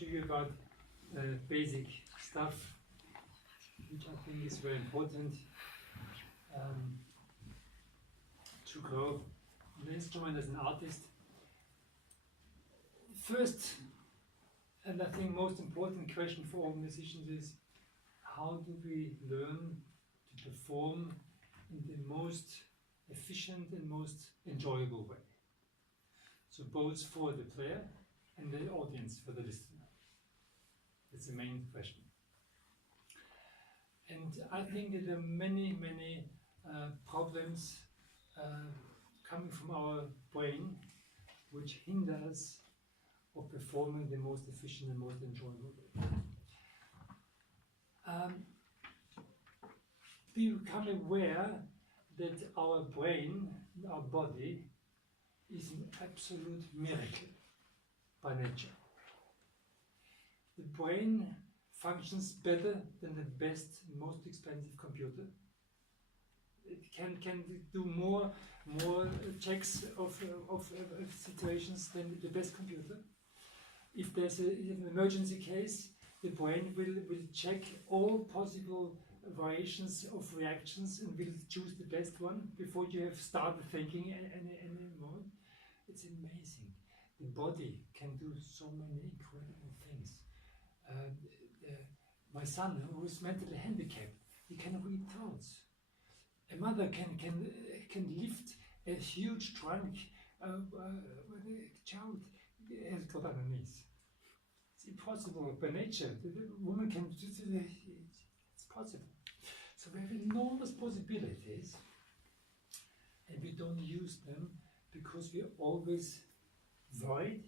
to you about basic stuff, which I think is very important to grow an instrument as an artist. First, and I think most important question for all musicians is, how do we learn to perform in the most efficient and most enjoyable way? So both for the player and the audience, for the listener. That's the main question. And I think that there are many problems coming from our brain which hinder us of performing the most efficient and most enjoyable way. We become aware that our brain, our body, is an absolute miracle by nature. The brain functions better than the best, most expensive computer. It can do more checks of situations than the best computer. If there's an emergency case, the brain will check all possible variations of reactions and will choose the best one before you have started thinking anymore. It's amazing. The body can do so many incredible things. My son, who is mentally handicapped, he can read thoughts. A mother can lift a huge trunk when a child has got on her knees. It's impossible by nature. The woman can do it. It's possible. So we have enormous possibilities, and we don't use them because we're always worried,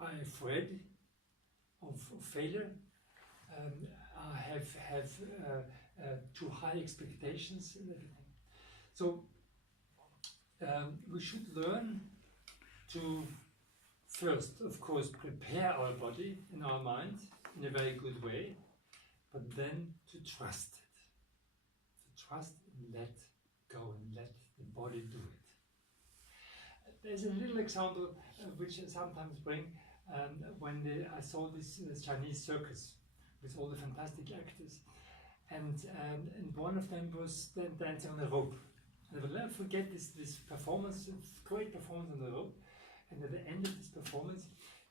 are afraid of failure, have too high expectations and everything. So we should learn to first, of course, prepare our body and our mind in a very good way, but then to trust it. To trust and let go and let the body do it. There's a little example which I sometimes bring when I saw this Chinese circus with all the fantastic actors, and one of them was then dancing on a rope. And I will never forget this performance, great performance on the rope. And at the end of this performance,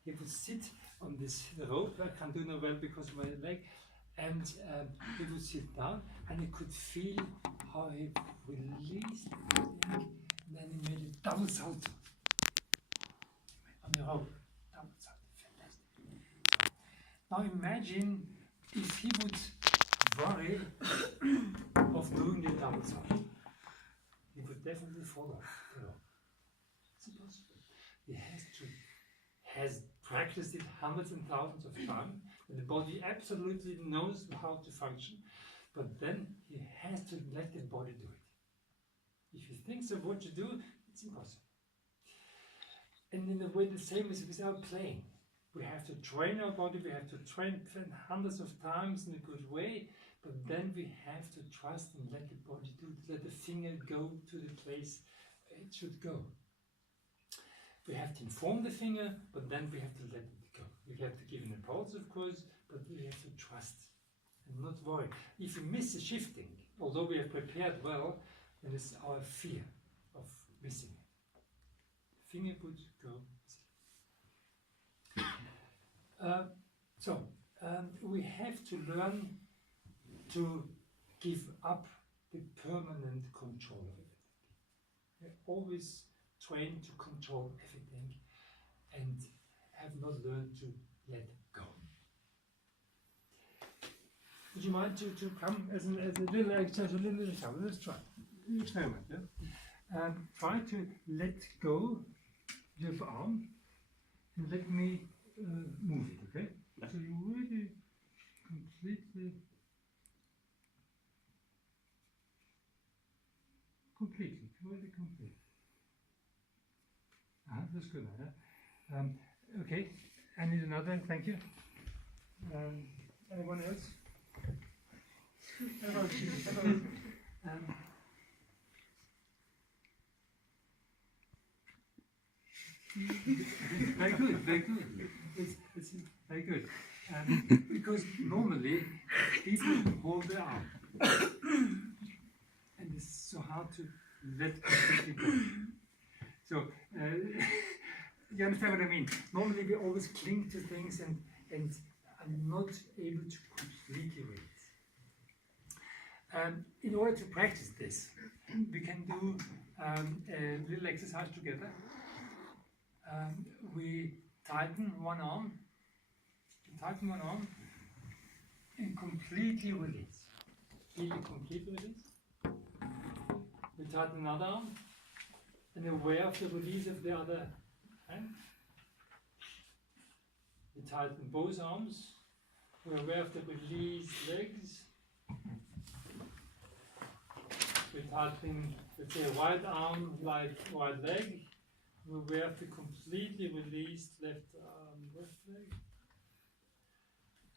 he would sit on this rope. I can't do no well because of my leg. And he would sit down, and you could feel how he released the leg, and then he made a double salto on the rope. Double salto, fantastic. Now imagine if he would worry of doing the double salto. He would definitely fall off the rope. It's impossible. He has practiced it hundreds and thousands of times, and the body absolutely knows how to function, but then he has to let the body do it. If he thinks of what to do, it's impossible. And in a way, the same is with our playing. We have to train our body, we have to train hundreds of times in a good way, but then we have to trust and let the body do it, let the finger go to the place it should go. We have to inform the finger, but then we have to let it go. We have to give an impulse, of course, but we have to trust and not worry. If we miss the shifting, although we have prepared well, then it's our fear of missing it. The finger would go. We have to learn to give up the permanent control of everything. We're always trained to control everything and have not learned to let go. Would you mind to come as a little exercise, a little example? Let's try. Experiment. Yeah? Try to let go your arm and let me move it, okay? So you really completely really complete. That's good. Okay, I need another, thank you. Anyone else? Very good, very good. It's very good. Because normally people hold their arm. And it's so hard to let completely go. So, you understand what I mean? Normally we always cling to things and are not able to completely release. In order to practice this, we can do a little exercise together. We tighten one arm, and completely release. Feel the complete release. We tighten another arm, and aware of the release of the other hand. We tighten both arms. We're aware of the released legs. We tighten, let's say, a right arm like right leg. We're aware of the completely released left arm, left leg.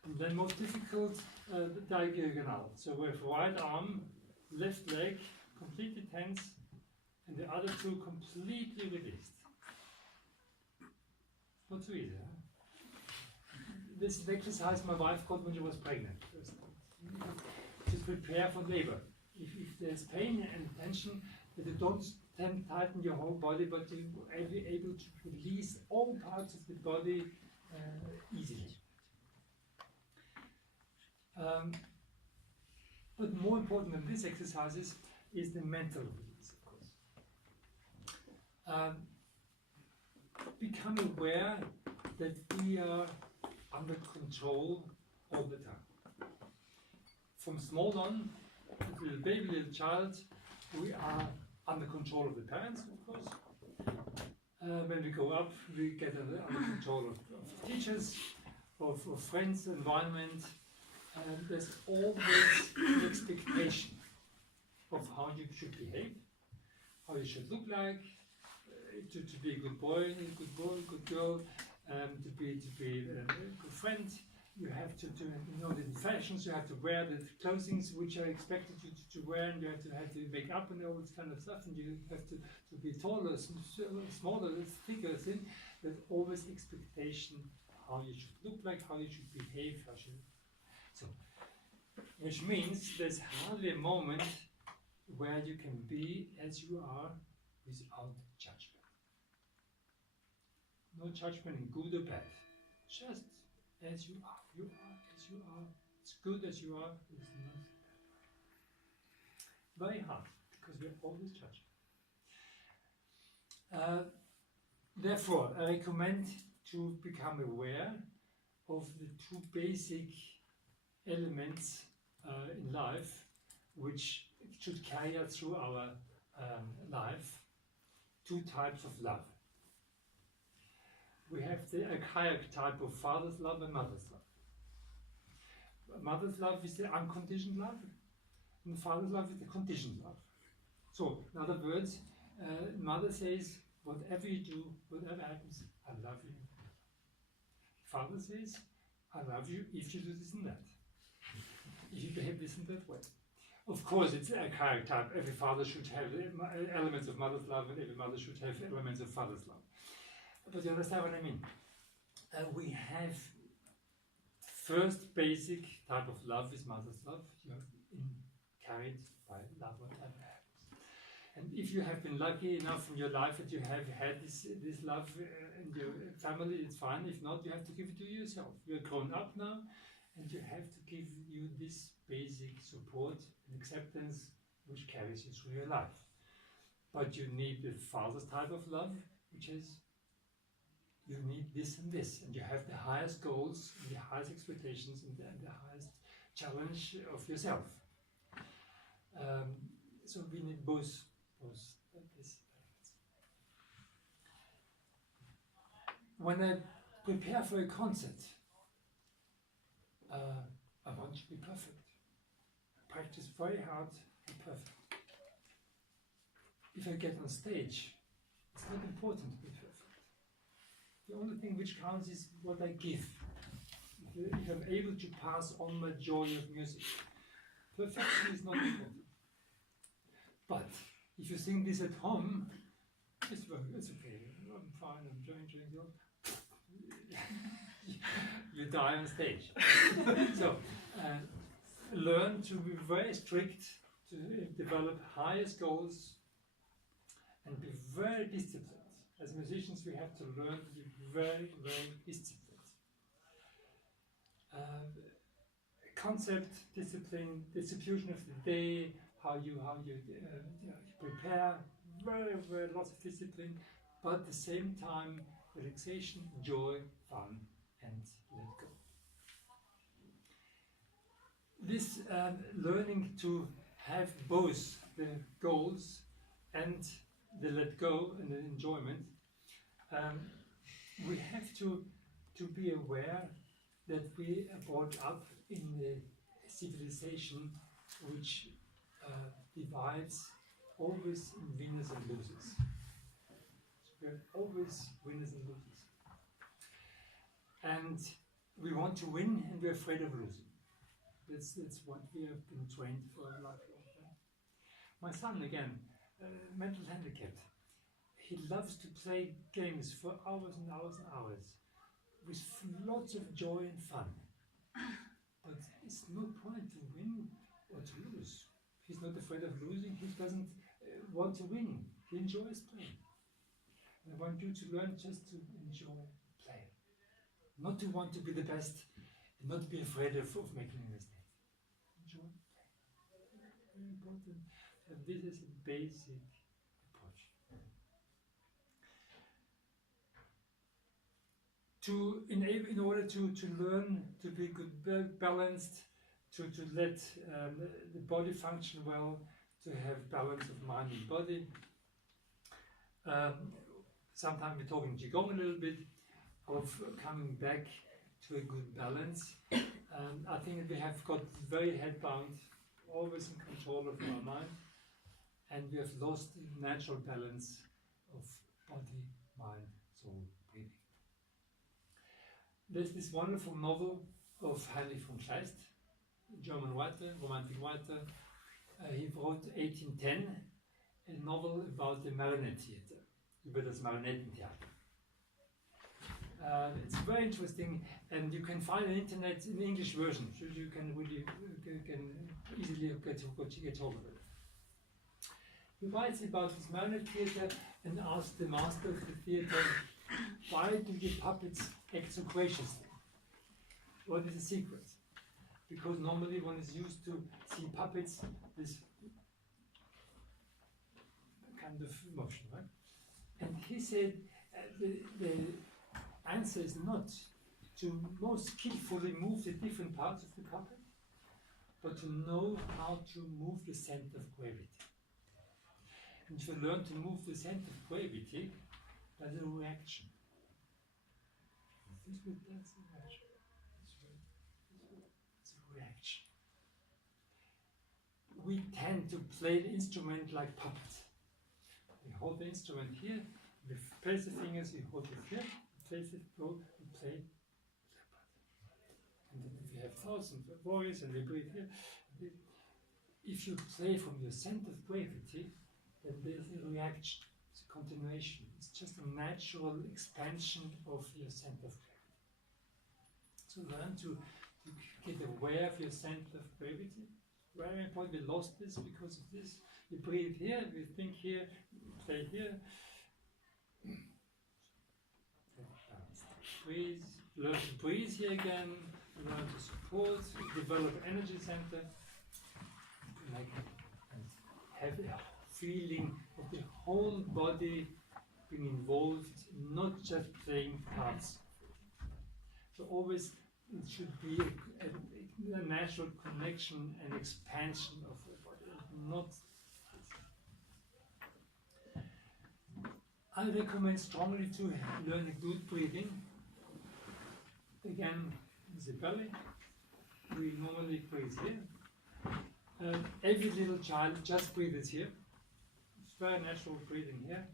And then most difficult, diagonal. So with right arm, left leg completely tense, and the other two completely released. Not too easy, huh? This is an exercise my wife got when she was pregnant. To prepare for labor. If there's pain and tension, that you don't tighten your whole body, but you be able to release all parts of the body easily. But more important than these exercises is the mental release, of course. Become aware that we are under control all the time. From small on, little baby, little child, we are under control of the parents, of course. When we grow up, we get under control of teachers, of friends, environment. And there's always an expectation of how you should behave, how you should look like, to be a good boy, good girl, to be a good friend. You have to know the fashions, you have to wear the clothing which are expected you to wear, and you have to make up and all this kind of stuff, and you have to be taller, smaller, thicker, thin. There's always expectation how you should look like, how you should behave, so, which means there's hardly a moment where you can be as you are without judgment. No judgment in good or bad, just as you are. You are as you are. It's good as you are. It's not very hard because we're always judging. Therefore, I recommend to become aware of the two basic elements in life which should carry us through our life. Two types of love. We have the archaic type of father's love and mother's love. Mother's love is the unconditioned love, and father's love is the conditioned love. So, in other words, mother says, whatever you do, whatever happens, I love you. Father says, I love you if you do this and that. If you behave this and that way. Of course, it's a archaic type. Every father should have elements of mother's love, and every mother should have elements of father's love. But you understand what I mean? We have first basic type of love is mother's love. You are carried by love, whatever happens. And if you have been lucky enough in your life that you have had this love in your family, it's fine. If not, you have to give it to yourself. You're grown up now, and you have to give you this basic support and acceptance which carries you through your life. But you need the father's type of love, which is you need this and this, and you have the highest goals, and the highest expectations, and the highest challenge of yourself. So we need both this. When I prepare for a concert, I want to be perfect. I practice very hard to be perfect. If I get on stage, it's not important to be perfect. The only thing which counts is what I give. If I'm able to pass on my joy of music, perfection is not important. But if you sing this at home, it's okay. I'm fine, I'm enjoying yours. You die on stage. So, learn to be very strict, to develop highest goals, and be very disciplined. As musicians, we have to learn to be very, very disciplined. Concept, discipline, distribution of the day, how you prepare, very, very lots of discipline, but at the same time, relaxation, joy, fun, and let go. This learning to have both the goals and the let go and the enjoyment, we have to be aware that we are brought up in a civilization which divides always in winners and losers. So we have always winners and losers. And we want to win and we're afraid of losing. That's what we have been trained for a lifelong time. My son, again, mental handicapped, he loves to play games for hours and hours and hours with lots of joy and fun. But it's no point to win or to lose. He's not afraid of losing, he doesn't want to win. He enjoys playing. And I want you to learn just to enjoy play. Not to want to be the best, and not to be afraid of making a mistake. Enjoy play. Very important. And this is a basic approach. In order to learn to be good, balanced, to let the body function well, to have balance of mind and body. Sometimes we're talking Qigong a little bit, of coming back to a good balance. I think we have got very head-bound, always in control of our mind, and we have lost the natural balance of body, mind, soul, breathing. There's this wonderful novel of Heinrich von Kleist, German writer, romantic writer. He wrote 1810 a novel about the Marionette Theater, über das Marionettentheater. It's very interesting, and you can find on the internet in the English version, so you can really easily get hold of it. He writes about this Marionette Theater and asks the master of the theater, why do your puppets act so graciously? What is the secret? Because normally one is used to see puppets with kind of motion, right? And he said the answer is not to most skillfully move the different parts of the puppet, but to know how to move the center of gravity. And if you learn to move the center of gravity, that's a reaction. That's a reaction. It's a reaction. We tend to play the instrument like puppets. We hold the instrument here, we place the fingers, we hold it here, we place it, go, we play. And then if you have thousands of voices and we breathe here, if you play from your center of gravity, then there's a reaction, it's a continuation. It's just a natural expansion of your center of gravity. So learn to get aware of your center of gravity. Very important, we lost this because of this. We breathe here, we think here, play here. Breathe, learn to breathe here again, learn to support, develop energy center, and have a feeling of the whole body being involved, not just playing parts. So always it should be a natural connection and expansion of the body, not. I recommend strongly to learn a good breathing. Again, the belly. We normally breathe here. Every little child just breathes here. It's very natural breathing here.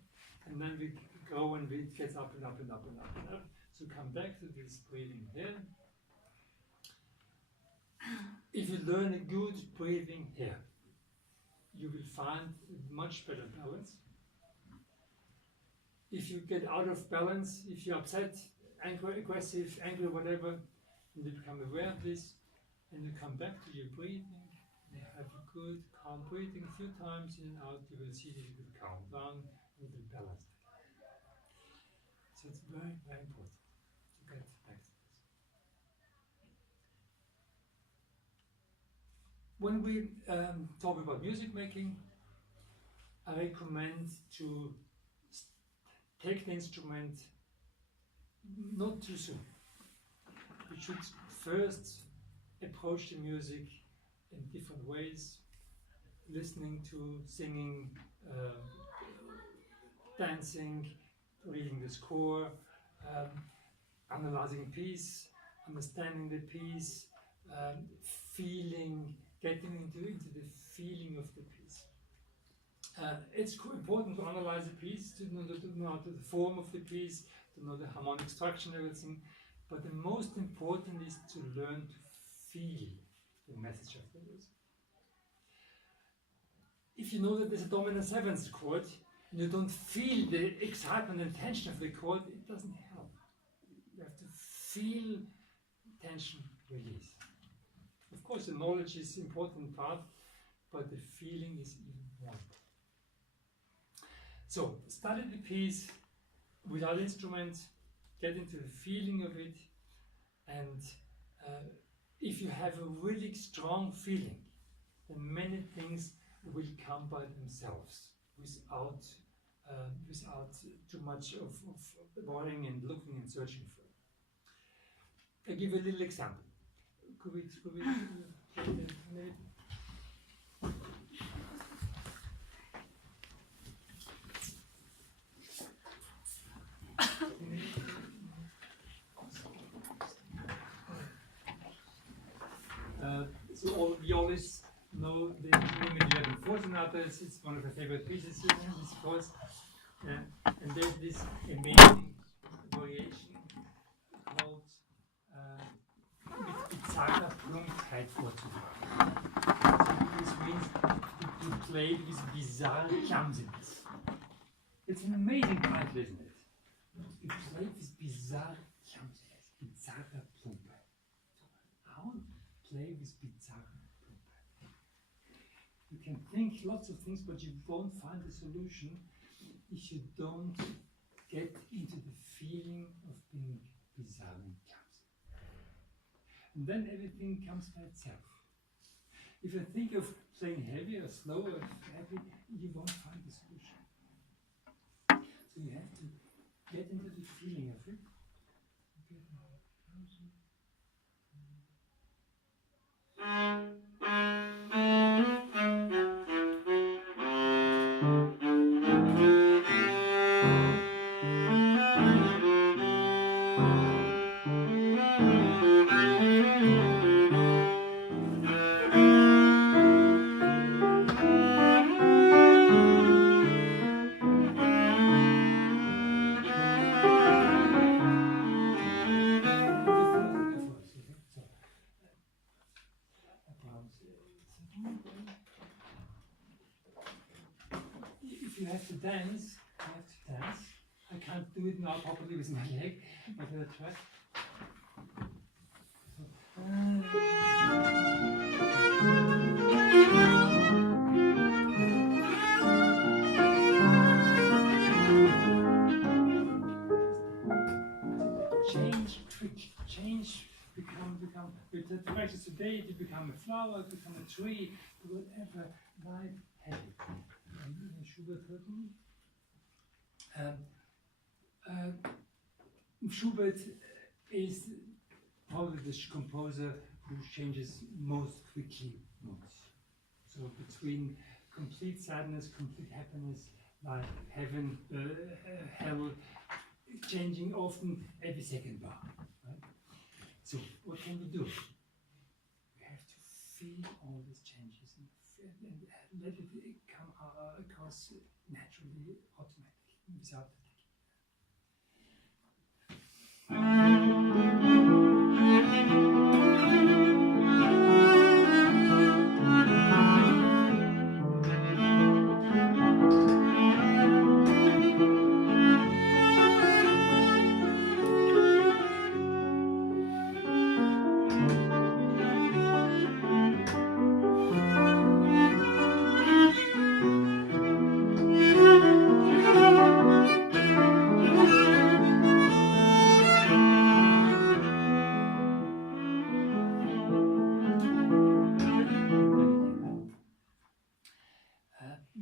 And then we go and it gets up and up and up and up and up. So come back to this breathing here. If you learn a good breathing here, you will find a much better balance. if you get out of balance, if you're upset, angry, aggressive, angry, whatever, and you become aware of this, and you come back to your breathing, you have a good, calm breathing a few times in and out, you will see that you will calm down and you will balance it. So it's very, very important to get back to this. When we talk about music making, I recommend to take the instrument not too soon. You should first approach the music in different ways, listening to, singing, dancing, reading the score, analyzing a piece, understanding the piece, feeling, getting into the feeling of the piece. It's important to analyze the piece, to know the form of the piece, to know the harmonic structure and everything, but the most important is to learn to feel the message of the music. If you know that there's a dominant seventh chord, and you don't feel the excitement and tension of the chord, it doesn't help. You have to feel tension release. Of course, the knowledge is an important part, but the feeling is even more important. So, study the piece without instruments, get into the feeling of it, and if you have a really strong feeling, then many things will come by themselves without too much of worrying and looking and searching for it. I'll give you a little example. Could we maybe? So we always know the Nummer 11 sonatas. It's one of my favorite pieces here in this course. And there's this amazing variation called mit bizarrer Plumpheit vorzutragen. So this means to play with bizarre clumsiness. It's an amazing title, isn't it? You play with bizarre clumsiness, bizarrer Plumpheit. How play with bizarre Plumpheit? You can think lots of things, but you won't find a solution if you don't get into the feeling of being bizarre and clumsy. And then everything comes by itself. If you think of playing heavy or slow or heavy, you won't find the solution. So you have to get into the feeling of it. If you have to dance, you have to dance. I can't do it now properly with my leg, but I'll try. Change, become. With the practice today, you become a flower, become a tree, whatever life has. Schubert is probably the composer who changes most quickly moods. So between complete sadness, complete happiness, like heaven, hell, changing often every second bar. Right? So what can we do? We have to feel all these changes and let it come across naturally, automatically, without thinking.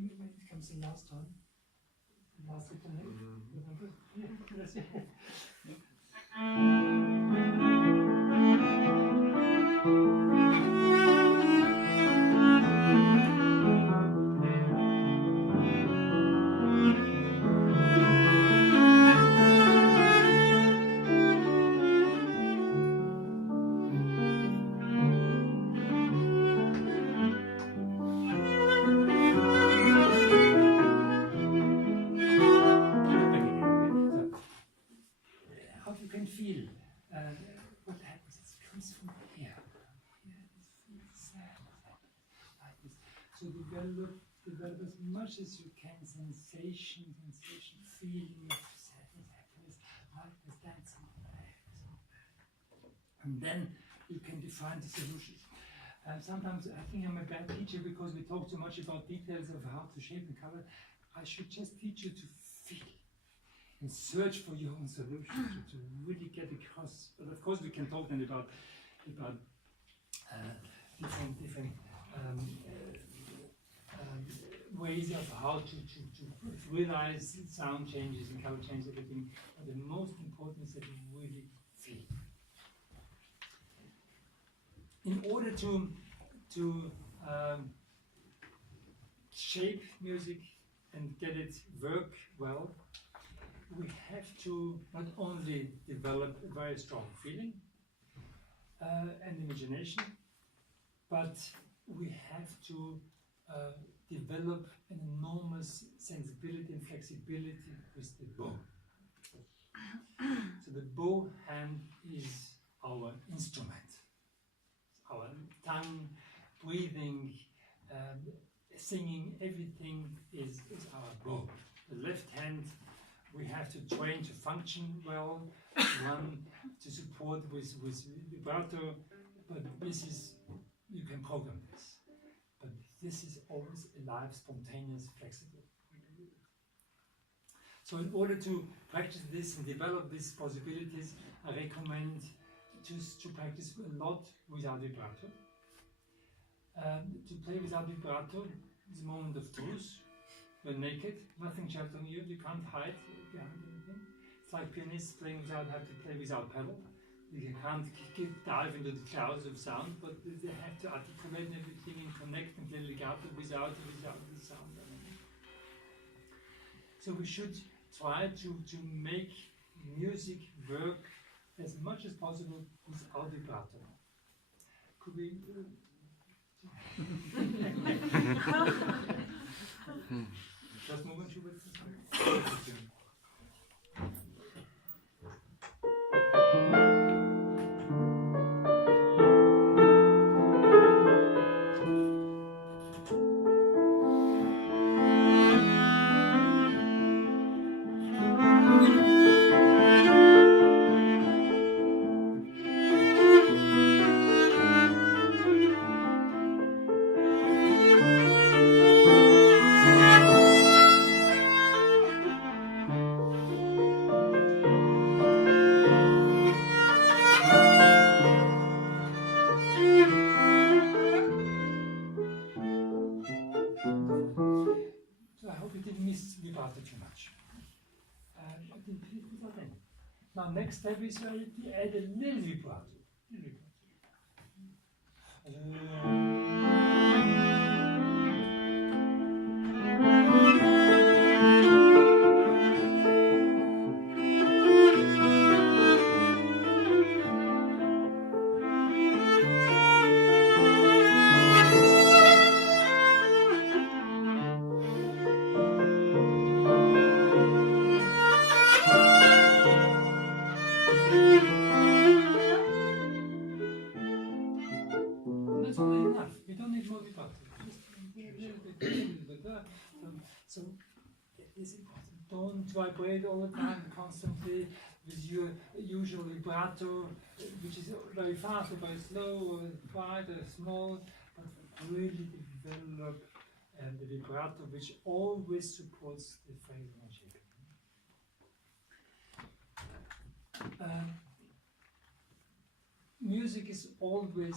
It comes the last one. The last little note. Remember? Yeah, that's it. How you can feel what happens? It comes from here. It's like this. So develop as much as you can sensation, feeling of sadness, happiness, lightness, dancing. And then you can define the solutions. Sometimes I think I'm a bad teacher because we talk too much about details of how to shape and color. I should just teach you to feel and search for your own solution to really get across. But of course, we can talk then about different ways of how to realize sound changes and color changes, everything. But the most important is that you really feel. In order to shape music and get it work well, we have to not only develop a very strong feeling and imagination, but we have to develop an enormous sensibility and flexibility with the bow. So the bow hand is our instrument. Our tongue, breathing, singing, everything is our bow. The left hand we have to train to function well, one to support with vibrato, but this is, you can program this. But this is always alive, spontaneous, flexible. So in order to practice this and develop these possibilities, I recommend to practice a lot without vibrato. To play without vibrato is a moment of truth. You're naked, nothing sheltering you, you can't hide behind anything. It's like pianists playing without, have to play without pedal. You can't dive into the clouds of sound, but they have to articulate everything and connect and play legato without the sound. So we should try to make music work as much as possible without vibrato. Could we? Just move on to it. Too much. Now, next step is to add a little vibrato. So it is important. Don't vibrate all the time constantly. with your usual vibrato, which is very fast or very slow, or quiet or small, but really develop the vibrato which always supports the phrasing and shaping. Music is always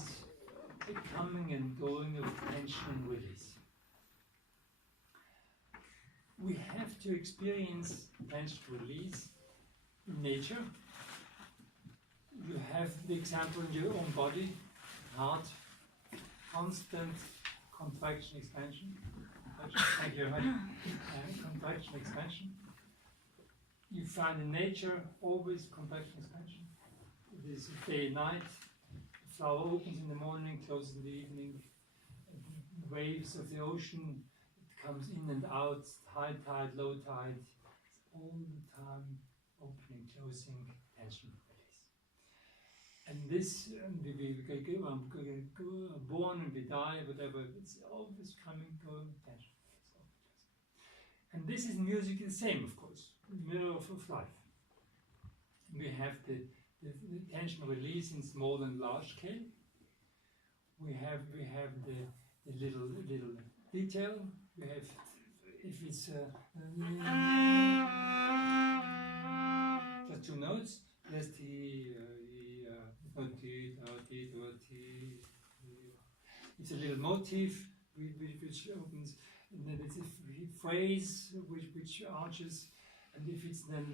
a coming and going of tension and release. We have to experience tension release in nature. You have the example in your own body, heart, constant contraction, expansion. Thank you very much. Contraction, expansion. You find in nature always contraction, expansion. It is day and night. The flower opens in the morning, closes in the evening. Waves of the ocean, it comes in and out, high tide, low tide. It's all the time opening, closing, tension, release. And this, we born and we die, whatever, it's always coming, going, tension, release. And this is music the same, of course, mirror of life. We have the tension release in small and large scale. We have the little detail. We have, if it's just two notes, there's it's a little motif which opens, and then it's a phrase which arches. And if it's then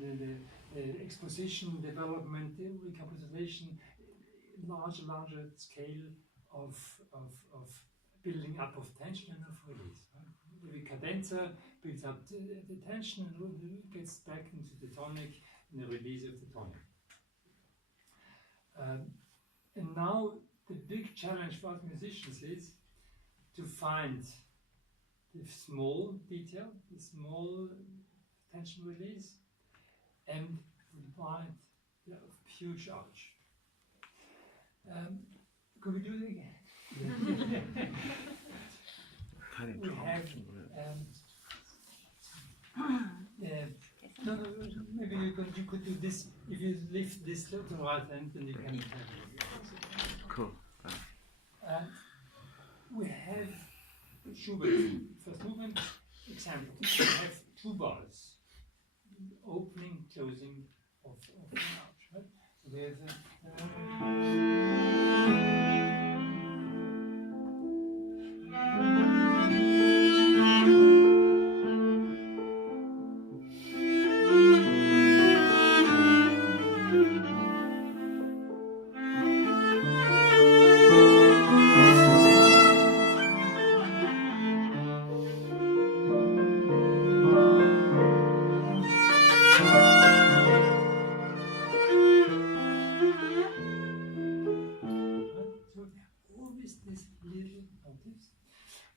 the exposition, development, recapitulation, larger scale of building up of tension and of release. The cadenza builds up the tension and gets back into the tonic and the release of the tonic. And now the big challenge for us musicians is to find the small detail, the small tension release, and the wide, huge arch. Could we do it again? We have no, maybe you could do this. If you lift this to the right hand, then you can. Cool. We have Schubert, first movement, example. We have two bars, opening, closing of the arch. Right? So there's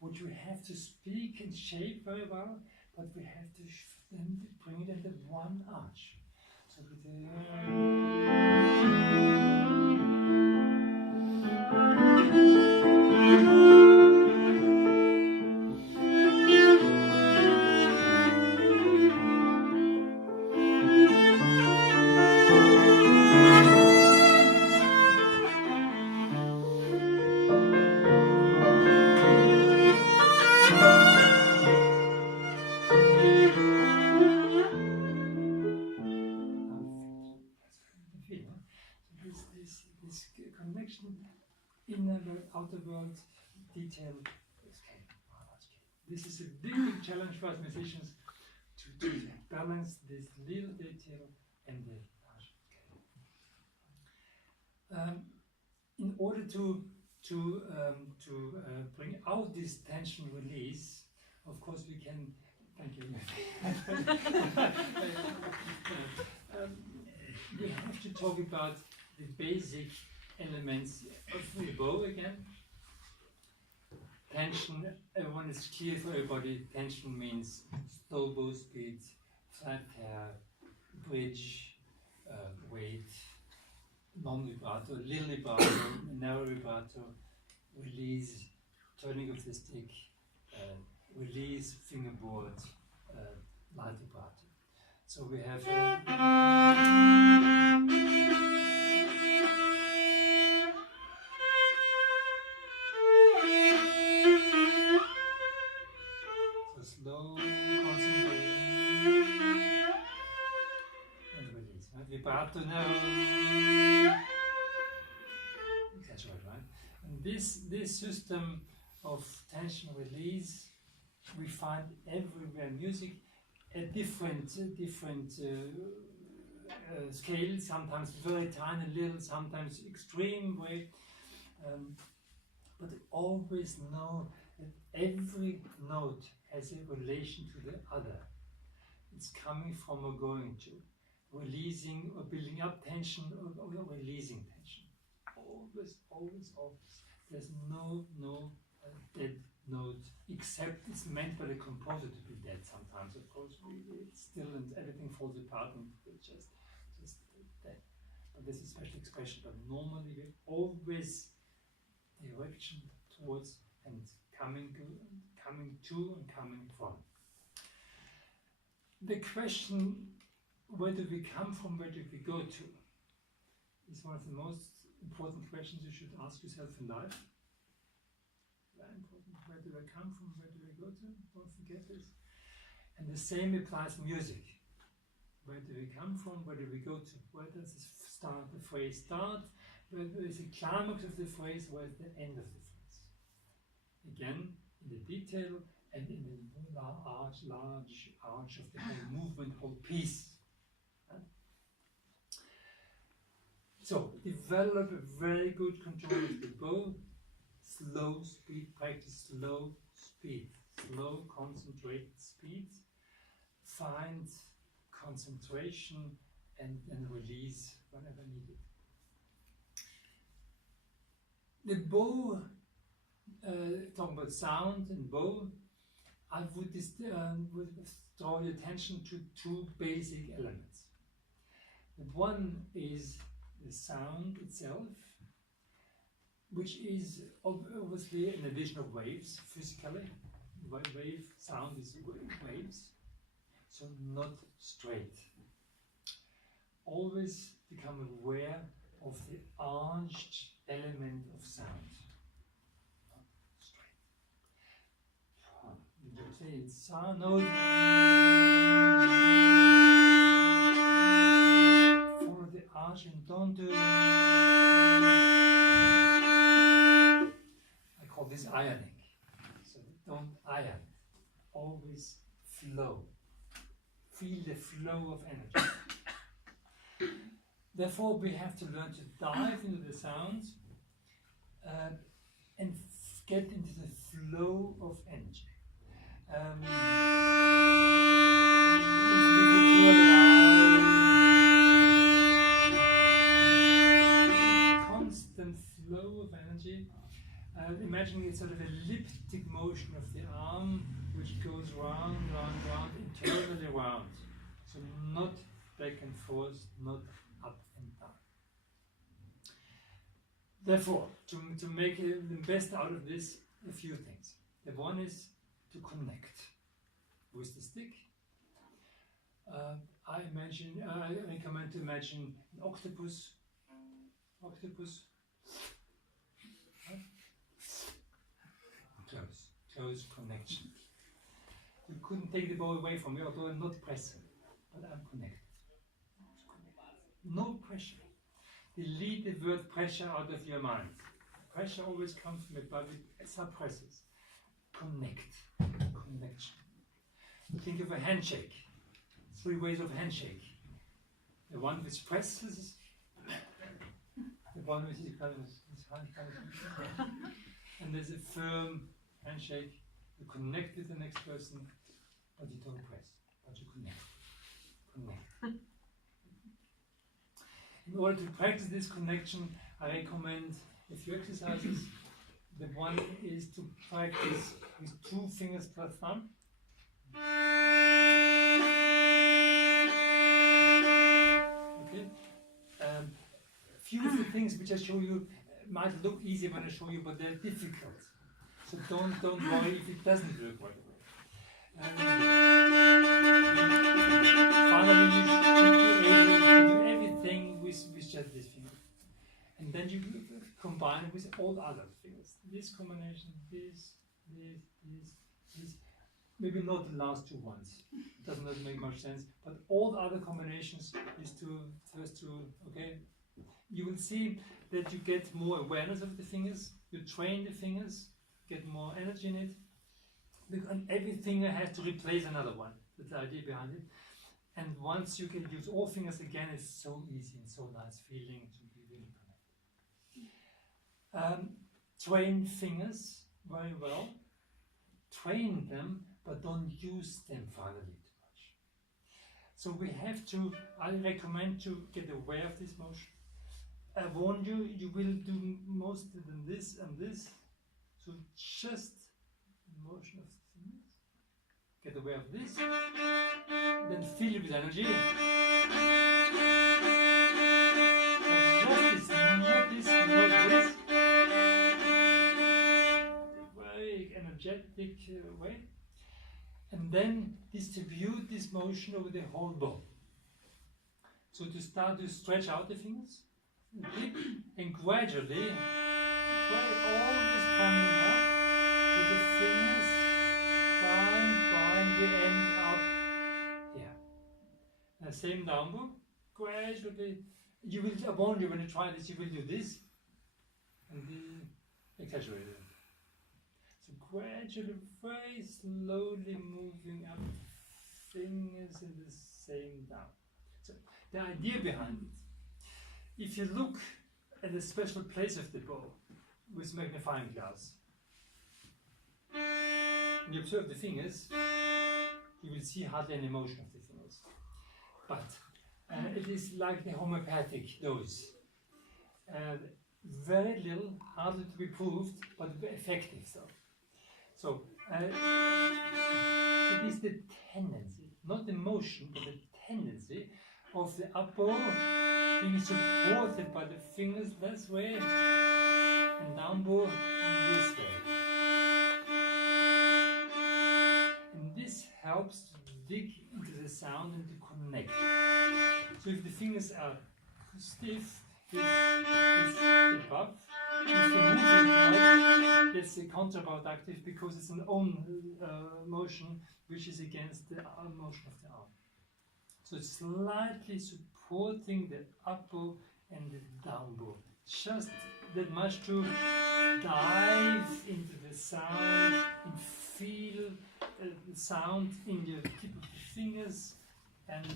which we have to speak and shape very well, but we have to then bring it into one arch. So this connection, inner world, outer world, detail, scale. This is a big challenge for us musicians to balance this little detail and the large scale. In order to bring out this tension release, of course we can. Thank you. We have to talk about the basic elements of Riebl again. Tension, everyone is clear for everybody. Tension means slow bow speed, flat hair, bridge, weight, non-vibrato, little vibrato, narrow vibrato, release, turning of the stick, release, fingerboard, light vibrato. So we have so slow, concentrate, and release. Right? Vibrato now, etc. Right? And this system of tension release we find everywhere. Music at different scales, sometimes very tiny, little, sometimes extreme way. But always know that every note has a relation to the other. It's coming from or going to, releasing or building up tension or releasing tension. Always, always, always. There's no dead note, except it's meant by the composer to be dead sometimes. Of course, it's still and everything falls apart and it's just dead. But there's a special expression. But normally we always direction towards and coming to and coming from. The question, where do we come from, where do we go to, is one of the most important questions you should ask yourself in life. Very important. Where do I come from, where do I go to? Don't forget this. And the same applies to music. Where do we come from, where do we go to? Where does the phrase start? Where is the climax of the phrase, where is the end of the phrase? Again, in the detail and in the large arch of the whole movement, whole piece. Right? So, develop a very good control of the bow, slow speed, practice slow speed, slow concentrated speed, find concentration and then release whenever needed. The bow, talking about sound and bow, I would draw your attention to two basic elements. The one is the sound itself, which is obviously an addition of waves physically. Wave sound is waves, so not straight. Always become aware of the arched element of sound. Not straight. You say it's sound note. Follow the arch and don't do. I call this ironing. So don't iron. Always flow. Feel the flow of energy. Therefore, we have to learn to dive into the sounds and get into the flow of energy. Constant flow of energy. Imagining it's sort of elliptic motion of the arm, which goes round, internally round. So not back and forth, not up and down. Therefore, to make the best out of this, a few things. The one is to connect with the stick. I recommend to imagine an octopus. Close connection. You couldn't take the ball away from me, although I'm not pressing, but I'm connected. No pressure. Delete the word pressure out of your mind. Pressure always comes from above, it suppresses. Connect. Connection. Think of a handshake. 3 ways of handshake. The one which presses, the one which is kind of and there's a firm handshake. You connect with the next person, but you don't press, but you connect. In order to practice this connection, I recommend a few exercises. The one is to practice with 2 fingers plus thumb. Okay. Few of the things which I show you might look easy when I show you, but they're difficult. So don't worry if it doesn't work right away. Finally, just this finger. And then you combine it with all the other fingers. This combination, this. Maybe not the last two ones. Does not make much sense. But all the other combinations, these two, first two, okay? You will see that you get more awareness of the fingers. You train the fingers, get more energy in it. And every finger has to replace another one. That's the idea behind it. And once you can use all fingers again, it's so easy and so nice feeling to be really connected. Train fingers very well. Train them, but don't use them finally too much. So we have to, I recommend to get aware of this motion. I warn you, you will do most than this and this. So just the motion of the fingers. Get aware of this. Then fill it with energy. But just this, not this, not this. Very energetic way. And then distribute this motion over the whole body. So to start to stretch out the fingers, okay, and gradually, always coming up with the fingers, we end up here. And same downward, gradually, you will, I warn you when you try this, you will do this, and then exaggerate it. So gradually, very slowly moving up, fingers in the same down. So the idea behind it, if you look at a special place of the bow with magnifying glass, and you observe the fingers, you will see hardly any motion of the fingers. But it is like the homeopathic dose. Very little, hardly to be proved, but effective though. So it is the tendency, not the motion, but the tendency of the upper being supported by the fingers this way and down bow this way. And this helps to dig into the sound and to connect. So if the fingers are stiff, this above. If they move too much, that's counterproductive because it's an own motion which is against the motion of the arm. So it's slightly supporting the upper and the down bow. Just that much to dive into the sound and feel the sound in the tip of the fingers and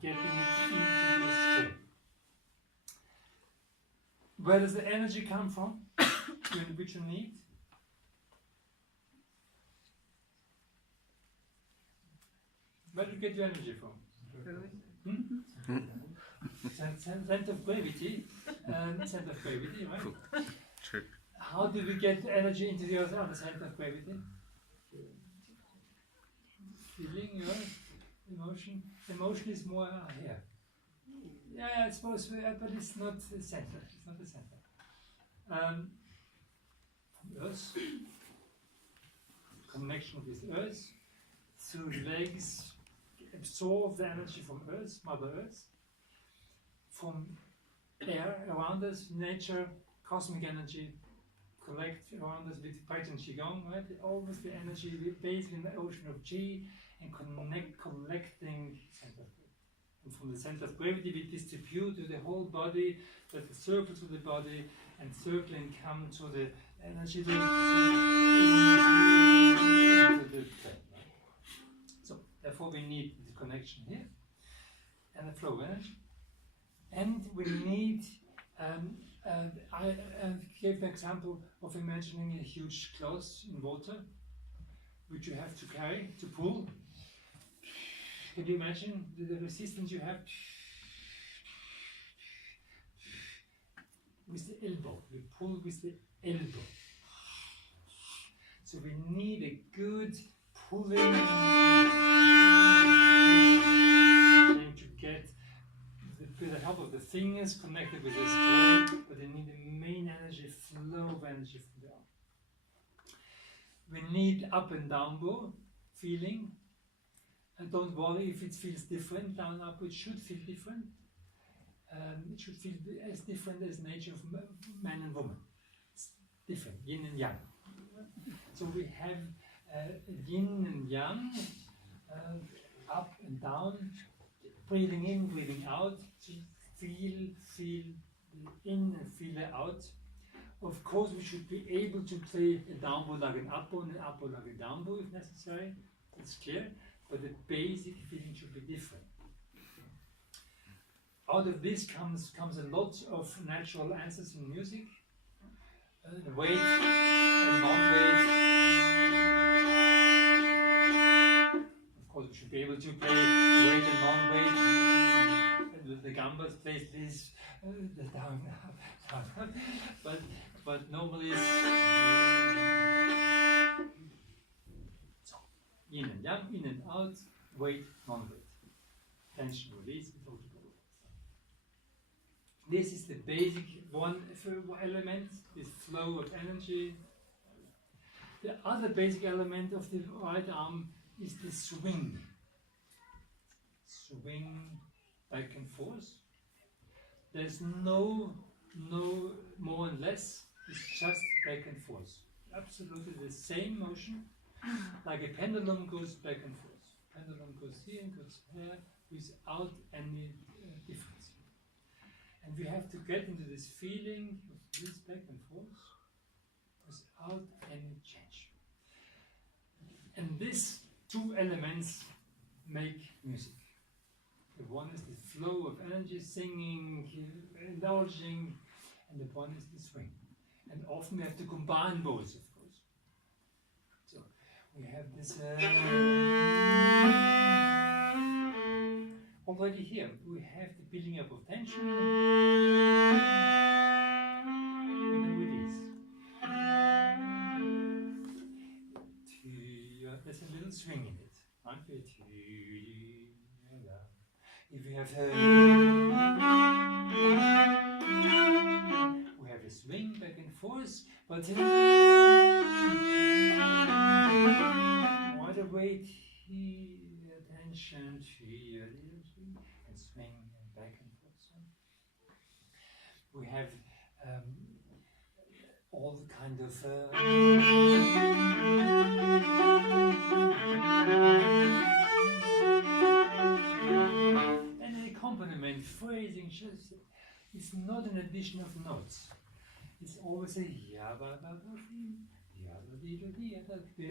getting it into the string. Where does the energy come from, which you need? Where do you get your energy from? Center of gravity, center of gravity, right? True. How do we get energy into the other center of gravity? Feeling your emotion. Emotion is more here. Yeah, it's supposed to be, but it's not the center. It's not the center. Earth, connection with Earth, through legs, absorb the energy from Earth, Mother Earth, from air around us, nature, cosmic energy, collect around us with Paitan and Qigong, right? Always the energy based in the ocean of Qi and collecting center of gravity. And from the center of gravity we distribute to the whole body, that the circle to the body, and circling come to the energy into the plane, right? So therefore we need the connection here and the flow of energy. And we need, I gave the example of imagining a huge cloth in water, which you have to carry, to pull. Can you imagine the resistance you have? With the elbow, we pull with the elbow. So we need a good pulling and to get with the help of the fingers connected with the string, but they need the main energy, flow of energy from the arm. We need up and down bow feeling. And don't worry if it feels different, down up it should feel different. it should feel as different as nature of man and woman. It's different, yin and yang. So we have yin and yang, up and down, breathing in, breathing out, feel in and feel out. Of course, we should be able to play a down bow like an up bow and an up bow like a down bow if necessary. It's clear, but the basic feeling should be different. Out of this comes a lot of natural answers in music. Weight and non-weight. Of course, we should be able to play weight and non-weight. The gambas plays this, the down, but normally it's so in and yang, in and out, weight, non-weight, tension, release. This is the basic one element, this flow of energy. The other basic element of the right arm is the swing. Swing back and forth. There's no more and less, it's just back and forth. Absolutely the same motion, like a pendulum goes back and forth. Pendulum goes here and goes there without any difference. And we have to get into this feeling of this back and forth without any change. And these two elements make music. The one is the flow of energy, singing, indulging, and the one is the swing. And often we have to combine both, of course. So we have this already here. We have the building up of tension and the release. There's a little swing in it. Right? If we have a swing back and forth, but right away tension, and swing and back and forth. We have all the kind of and an accompaniment, phrasing, it's not an addition of notes. It's always a yabba babba yabba dee dee da. We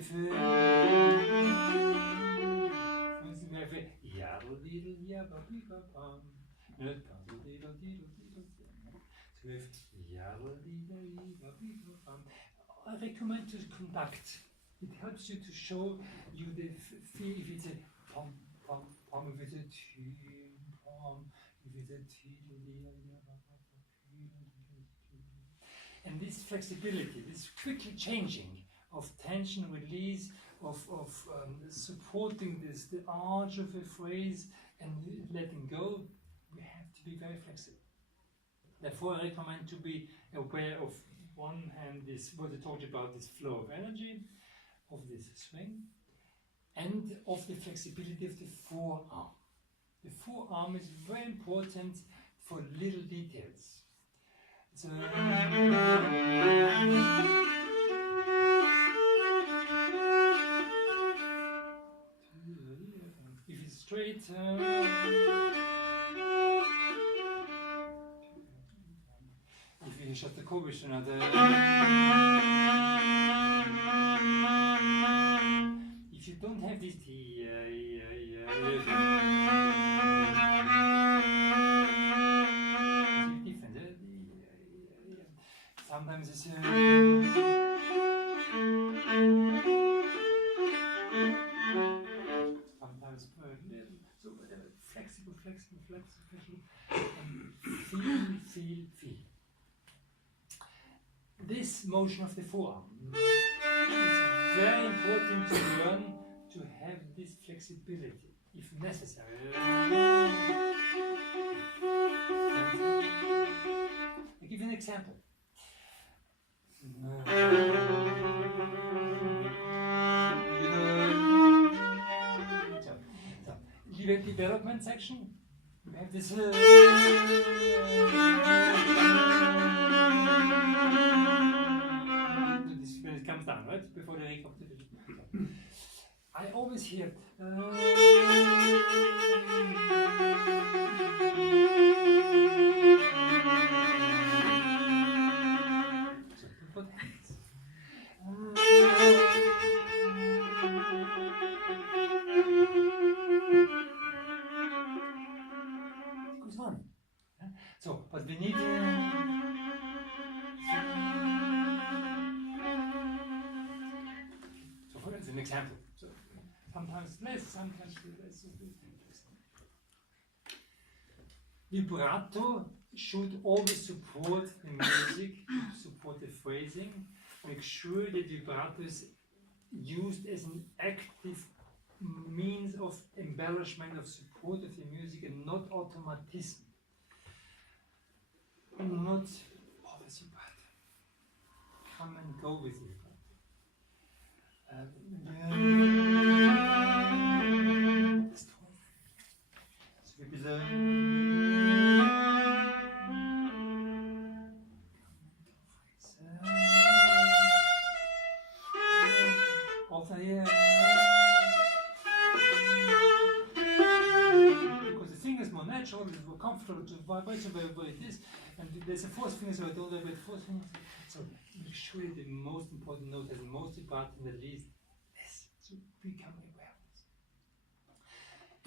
have a yabba dee yabba bee bam. So we have yabba dee yabba bee bam. I recommend to conduct. It helps you to show you the feel if it's a pom pom pom, if it's a teen pom, if it's a teen. And this flexibility, this quickly changing of tension, release, of supporting this, the arch of a phrase and letting go, we have to be very flexible. Therefore, I recommend to be aware of one hand, this what I talked about, this flow of energy, of this swing, and of the flexibility of the forearm. The forearm is very important for little details. So, if it's straight, if you just the chorus, if you don't have this sometimes it's sometimes so flexible, and feel. This motion of the forearm is very important to learn to have this flexibility, if necessary. I'll give you an example. The development section, we have this. This when it comes down, right before the recapitulation. I always hear. So what happens? It goes on. Yeah? So, but we need. So, for an example. So, sometimes less, sometimes less. Vibrato should always support the music, support the phrasing. Make sure that vibrato is used as an active means of embellishment, of support of the music, and not automatism. Not always vibrato. Come and go with vibrato. So we also here, because the thing is more natural, it's more comfortable to vibrate where it is, and there's a fourth finger, so I don't have a fourth finger. So make sure the most important note has the most important and the least less. So become aware of this.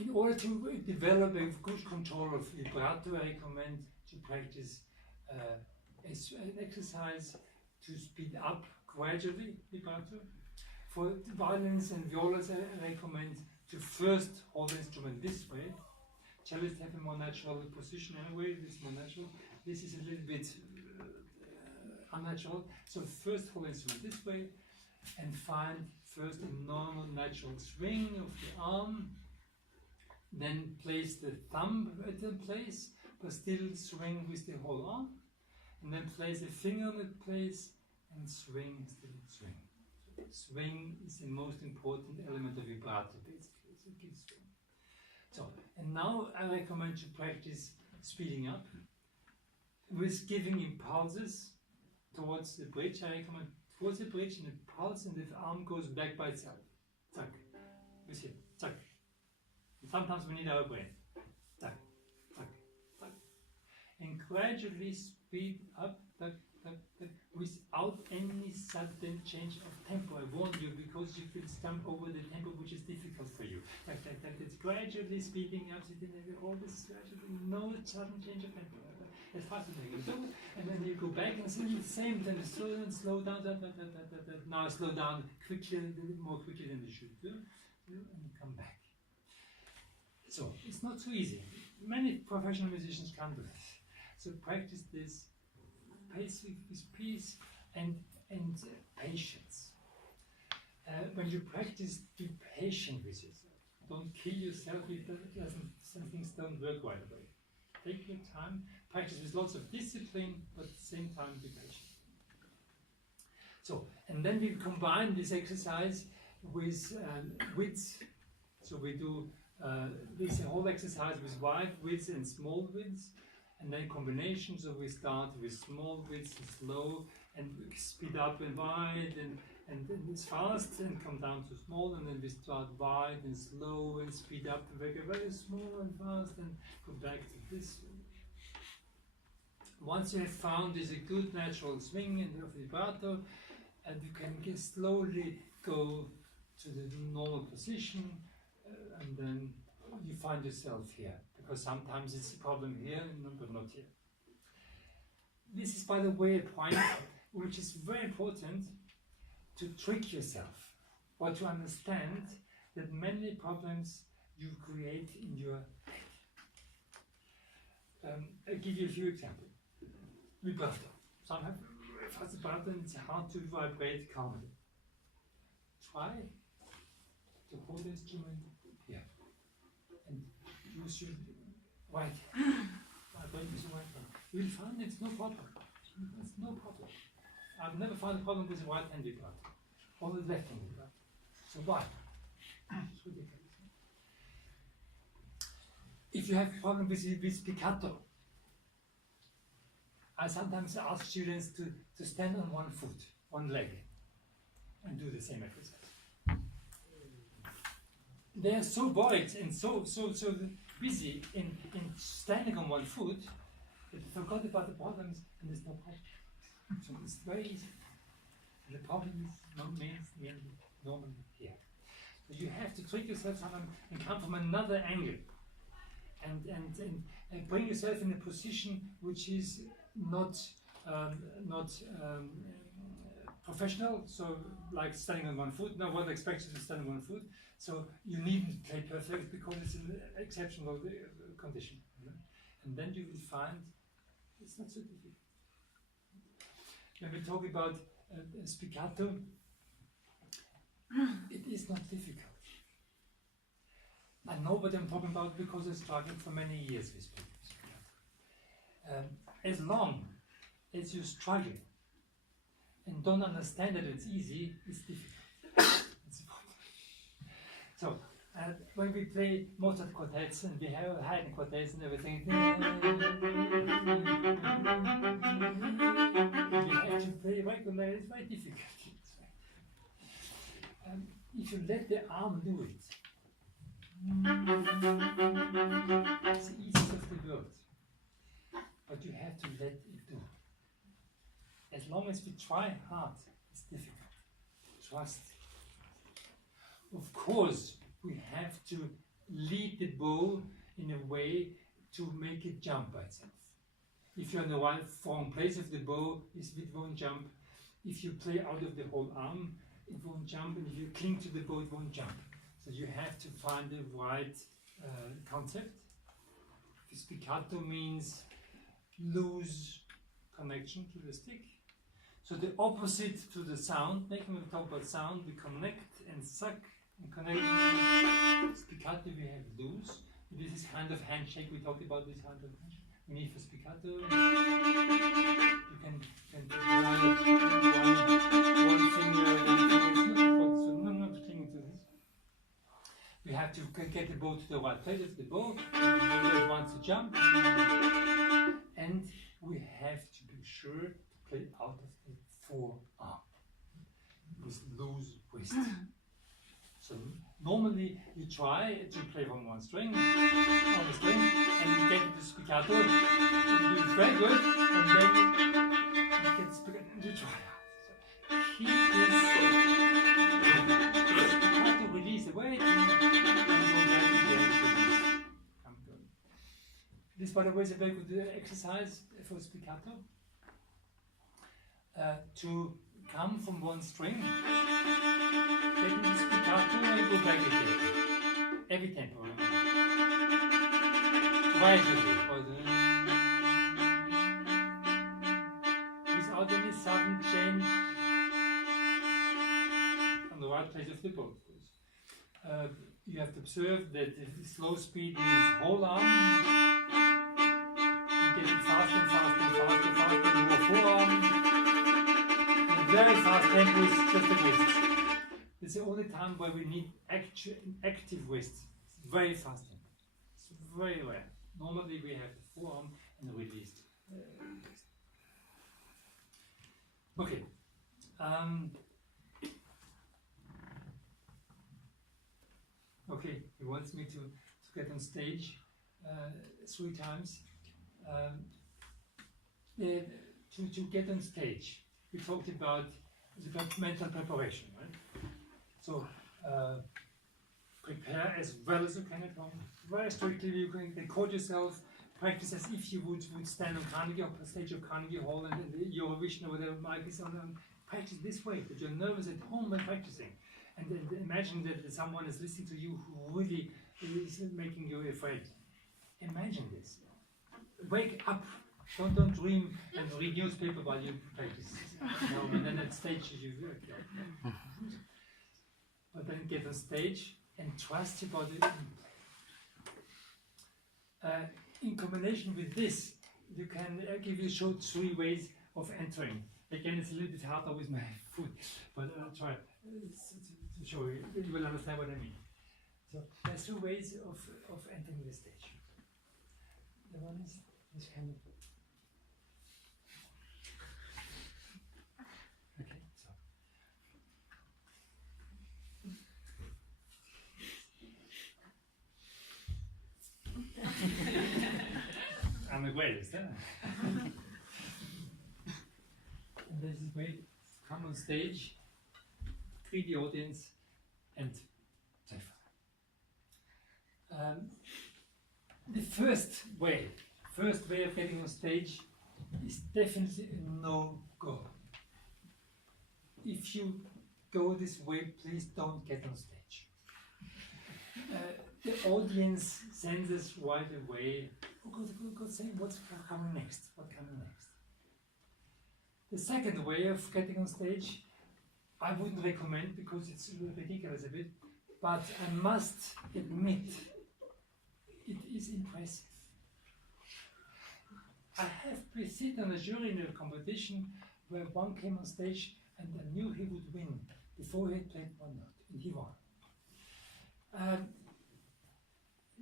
In order to develop a good control of vibrato, I recommend to practice an exercise to speed up gradually vibrato. For violins and violas, I recommend to first hold the instrument this way. Cellists have a more natural position anyway, this is more natural. This is a little bit unnatural. So first hold the instrument this way and find first a normal natural swing of the arm. Then place the thumb at the place, but still swing with the whole arm. And then place a finger on the place and swing, still swing. Swing is the most important element of vibrato, basically. So keep swing. So, and now I recommend to practice speeding up with giving impulses towards the bridge. I recommend towards the bridge and the pulse, and the arm goes back by itself. Zack. With here. Zack. And sometimes we need our brain. Zack. Zack. Zack. And gradually speed up. Zack. Without any sudden change of tempo. I warn you, because you will stump over the tempo, which is difficult for you. It's gradually speeding up, all this gradually, no sudden change of tempo. As fast as you do, and then you go back and still the same, then slow down, now slow down quickly, more quickly than you should do, and come back. So, it's not so easy. Many professional musicians can't do this. So practice this. Pace with peace and patience. When you practice, be patient with yourself. Don't kill yourself if some things don't work right away. Take your time, practice with lots of discipline, but at the same time be patient. So, and then we combine this exercise with widths. So we do this whole exercise with wide widths and small widths. And then combinations, so we start with small widths and slow, and speed up and wide, and it's fast, and come down to small, and then we start wide and slow, and speed up, and make it very small and fast, and go back to this. Once you have found this a good natural swing and of vibrato, and you can slowly go to the normal position, and then you find yourself here. Because sometimes it's a problem here, but not here. This is, by the way, a point which is very important to trick yourself, or to understand that many problems you create in your head. I'll give you a few examples. Vibrato. Some have very fast vibrato and it's hard to vibrate calmly. Try to hold the instrument here and use your right hand. You will find it's no problem. It's no problem. I've never found a problem with the right hand vibrato or the left hand vibrato. So why? It's ridiculous. if you have a problem with spiccato, I sometimes ask students to stand on one foot, one leg, and do the same exercise. They are so worried and so busy in standing on one foot that they forgot about the problems, and there's no problem. So it's very easy. And the problem is normally here. So you have to trick yourself somehow and come from another angle, and bring yourself in a position which is not professional. So like standing on one foot. No one expects you to stand on one foot. So you needn't play perfect because it's an exceptional condition. You know? And then you will find it's not so difficult. When we talk about spiccato, it is not difficult. I know what I'm talking about because I struggled for many years with spiccato. As long as you struggle and don't understand that it's easy, it's difficult. It's important. So, when we play Mozart quartets and we have Haydn quartets and everything, we have to play regularly, it's very difficult. If you let the arm do it, it's the easiest of the world. But you have to let it do. As long as we try hard, it's difficult. Trust. Of course, we have to lead the bow in a way to make it jump by itself. If you're in the wrong place of the bow, it won't jump. If you play out of the whole arm, it won't jump, and if you cling to the bow, it won't jump. So you have to find the right concept. Spiccato means loose connection to the stick. So the opposite to the sound, making we talk about sound, we connect and suck and connect. Spiccato we have loose. This is kind of handshake, we talked about this kind of handshake. We need for spiccato. You can put one finger, so not clinging to this. We have to get the bow to the right place of the bow, and the bow wants to jump. And we have to be sure to play out of the forearm with loose wrist. So normally you try to play from one string, and you get the spiccato, you do it very good, and then you get spiccato, and you try out. So keep this spiccato, release away, and go back again to this. Come good. This, by the way, is a very good exercise for spiccato. To come from one string, get into spiccato and go back again. Every tempo. Gradually. Without any sudden change on the right place of the bow, of course. You have to observe that the slow speed means whole arm. You get it faster and faster and faster and faster, more forearm. Very fast tempo is just a wrist. It's the only time where we need active wrist. It's very fast tempo. It's very rare. Normally we have the forearm and the released wrist. Okay. Okay, he wants me to get on stage 3 times. To get on stage, we talked about mental preparation, right? So prepare as well as you can at home. Very strictly, you can record yourself, practice as if you would stand on Carnegie or stage of Carnegie Hall and the Eurovision or whatever mic is on. Practice this way, that you're nervous at home when practicing. And then imagine that someone is listening to you who really is making you afraid. Imagine this. Wake up. Don't dream and read newspaper while you practice. No, and then at stage you work. But then get on stage and trust your body. In combination with this, you can give you 3 ways of entering. Again, it's a little bit harder with my foot, but I'll try to show you. You will understand what I mean. So there's 2 ways of entering the stage. the one is this kind of. Okay, so. I'm the greatest, huh? And this is great. Come on stage, greet the audience, and play fun. The first way of getting on stage is definitely a no-go. If you go this way, please don't get on stage. The audience senses right away, oh God, saying what's coming next, The second way of getting on stage, I wouldn't recommend because it's ridiculous a bit, but I must admit, it is impressive. I have sit on a jury in a competition where one came on stage and I knew he would win before he had played one note, and he won.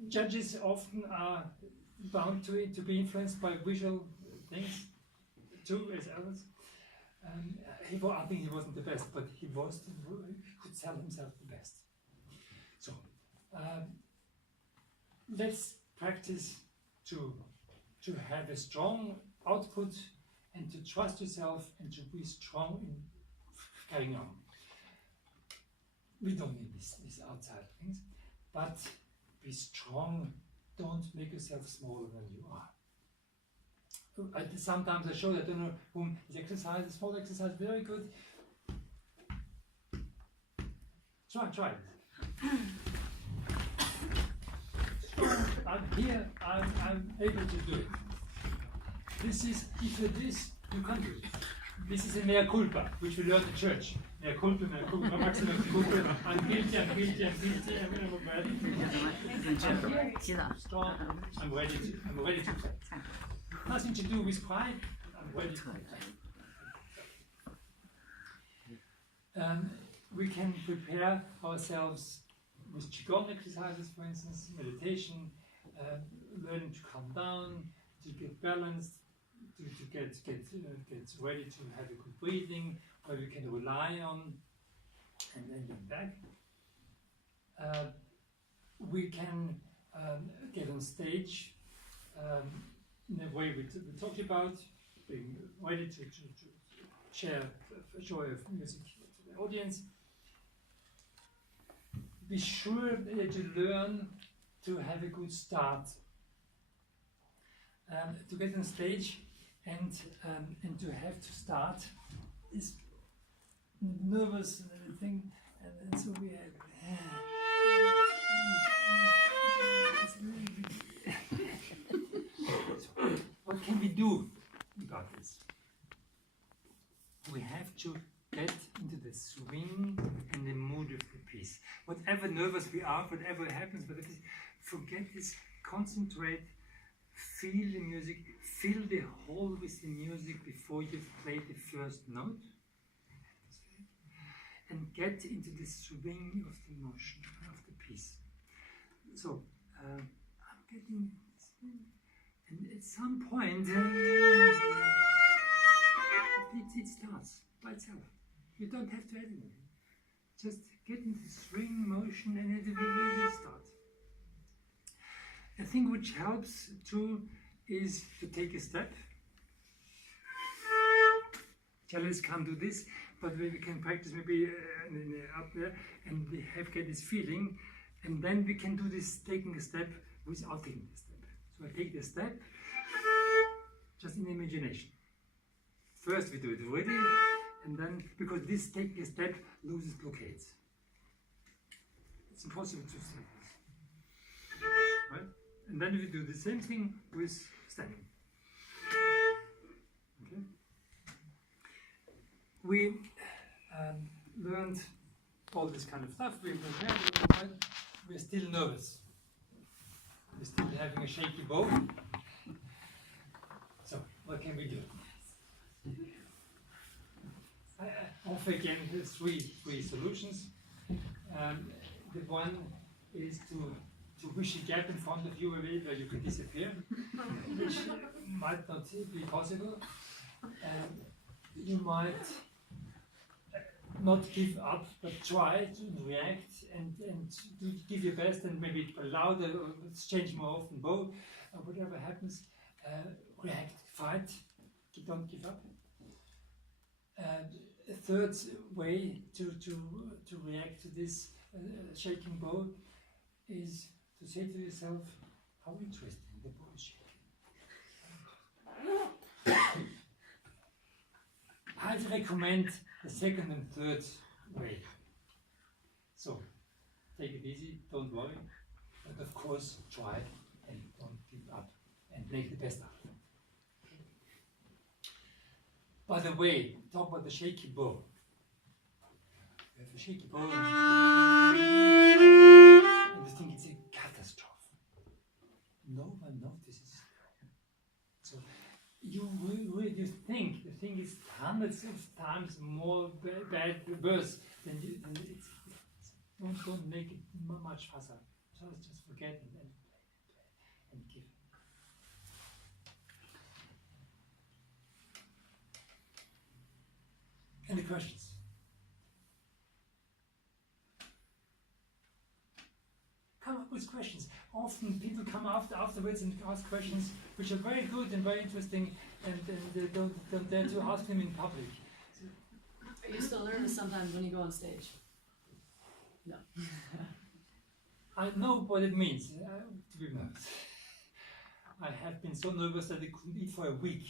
Judges often are bound to be influenced by visual things, too, as others. I think he wasn't the best, but he could sell himself the best. So, let's practice to have a strong output and to trust yourself and to be strong in carrying on. We don't need these outside things, but be strong. Don't make yourself smaller than you are. Sometimes I show that I don't know whom this exercise, small exercise, very good. Try it. I'm here, I'm able to do it. This is, if you do this, you can't do it. This is a mea culpa, which we learn in church. Mea culpa, maximum culpa. I'm guilty, I'm bad. I'm here, strong, I'm ready to play. Nothing to do with pride, I'm ready to play. We can prepare ourselves with Qigong exercises, for instance, meditation, learning to calm down, to get balanced, to get ready to have a good breathing, where we can rely on, and then get back. We can get on stage in a way we talked about, being ready to share the joy of music to the audience. Be sure that you learn to have a good start, to get on stage and to have to start is nervous thing, and so we have. What can we do about this? We have to get into the swing and the mood of the piece. Whatever nervous we are, whatever happens, forget this, concentrate, feel the music, fill the hole with the music before you've played the first note, and get into the swing of the motion of the piece. So, I'm getting this, and at some point, it starts by itself. You don't have to add anything. Just get into the swing motion and it will start. A thing which helps too is to take a step. Cellists can't do this, but we can practice maybe up there and we get this feeling, and then we can do this taking a step without taking a step. So I take the step just in imagination. First we do it already, and then, because this taking a step loses blockades. It's impossible to say this. Right? And then we do the same thing with standing. Okay? We learned all this kind of stuff. We prepared, we're still nervous. We're still having a shaky bow. So, what can we do? I offer again three solutions. The one is to to wish a gap in front of you where you could disappear, which might not be possible. You might not give up, but try to react and give your best, and maybe louder or change more often, bow, or whatever happens. React, fight, don't give up. A third way to react to this shaking bow is to say to yourself, how interesting the bow is shaking. I'd recommend the second and third way. So, take it easy, don't worry, but of course try and don't give up and make the best out of it. By the way, talk about the shaky bow. You have a shaky bow, and you think it's a catastrophe. No one notices. So you think the thing is hundreds of times more bad, worse than it's. Don't make it much fuss up. So just forget it and play and give. Any questions? Come up with questions. Often people come afterwards and ask questions which are very good and very interesting, and they don't dare to ask them in public. Are you still nervous sometimes when you go on stage? No. I know what it means to be nervous. I have been so nervous that I couldn't eat for a week.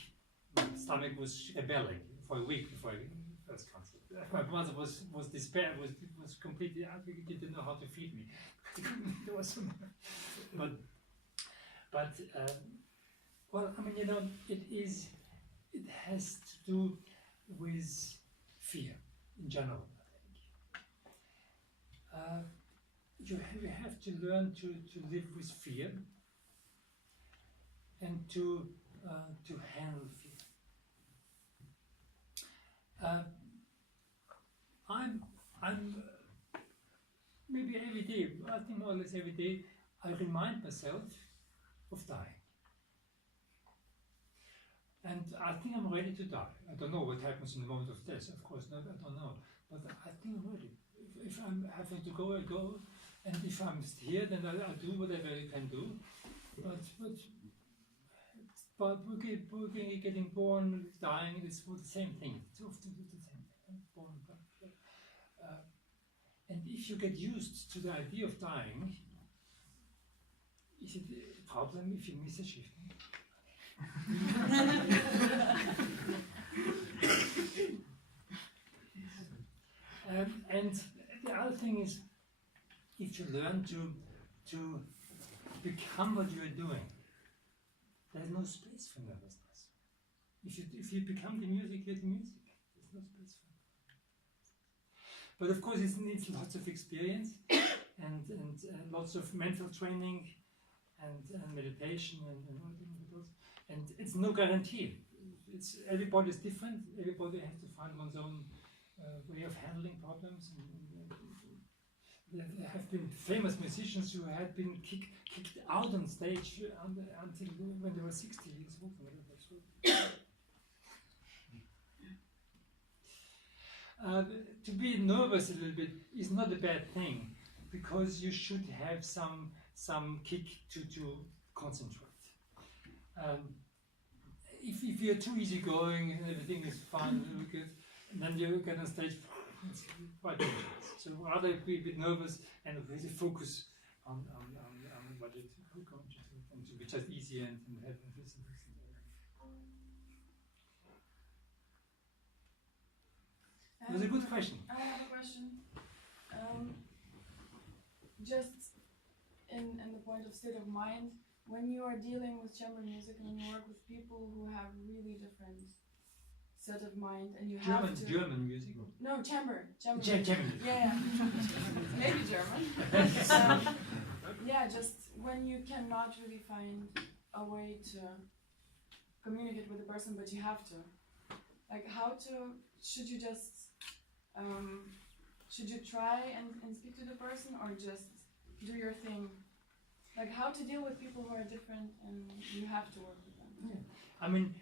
My stomach was rebelling for a week before the first concert. My mother was despair, was completely, she didn't know how to feed me. There was some, well, I mean, it has to do with fear in general. You have to learn to live with fear and to handle fear. I'm maybe every day, I think more or less every day, I remind myself of dying. And I think I'm ready to die. I don't know what happens in the moment of death, of course, I don't know. But I think I'm ready. If I'm having to go, I go. And if I'm here, then I'll do whatever I can do. But we're getting born, dying, it's the same thing. It's often the same thing. Born, and if you get used to the idea of dying, is it a problem if you miss a shift? And the other thing is, if you learn to become what you are doing, there's no space for nervousness. If you become the music, you're the music. There's no space for it. But of course, it needs lots of experience and lots of mental training and meditation and all those. And it's no guarantee. Everybody's different. Everybody has to find one's own way of handling problems. There have been famous musicians who had been kicked out on stage until when they were 60 years old. To be nervous a little bit is not a bad thing, because you should have some kick to concentrate. If you're too easygoing and everything is fine, good, then you get on stage, it's quite dangerous. So rather be a bit nervous and really focus on what you're going to do, and to be just easy and have this and this. It was a good question. I have a question. Just in the point of state of mind, when you are dealing with chamber music and you work with people who have really different set of mind, and you have to German music? No, chamber music. Yeah. Maybe German. Yeah, just when you cannot really find a way to communicate with the person, but you have to. Like, should you just should you try and speak to the person, or just do your thing? Like how to deal with people who are different, and you have to work with them. Yeah. I mean,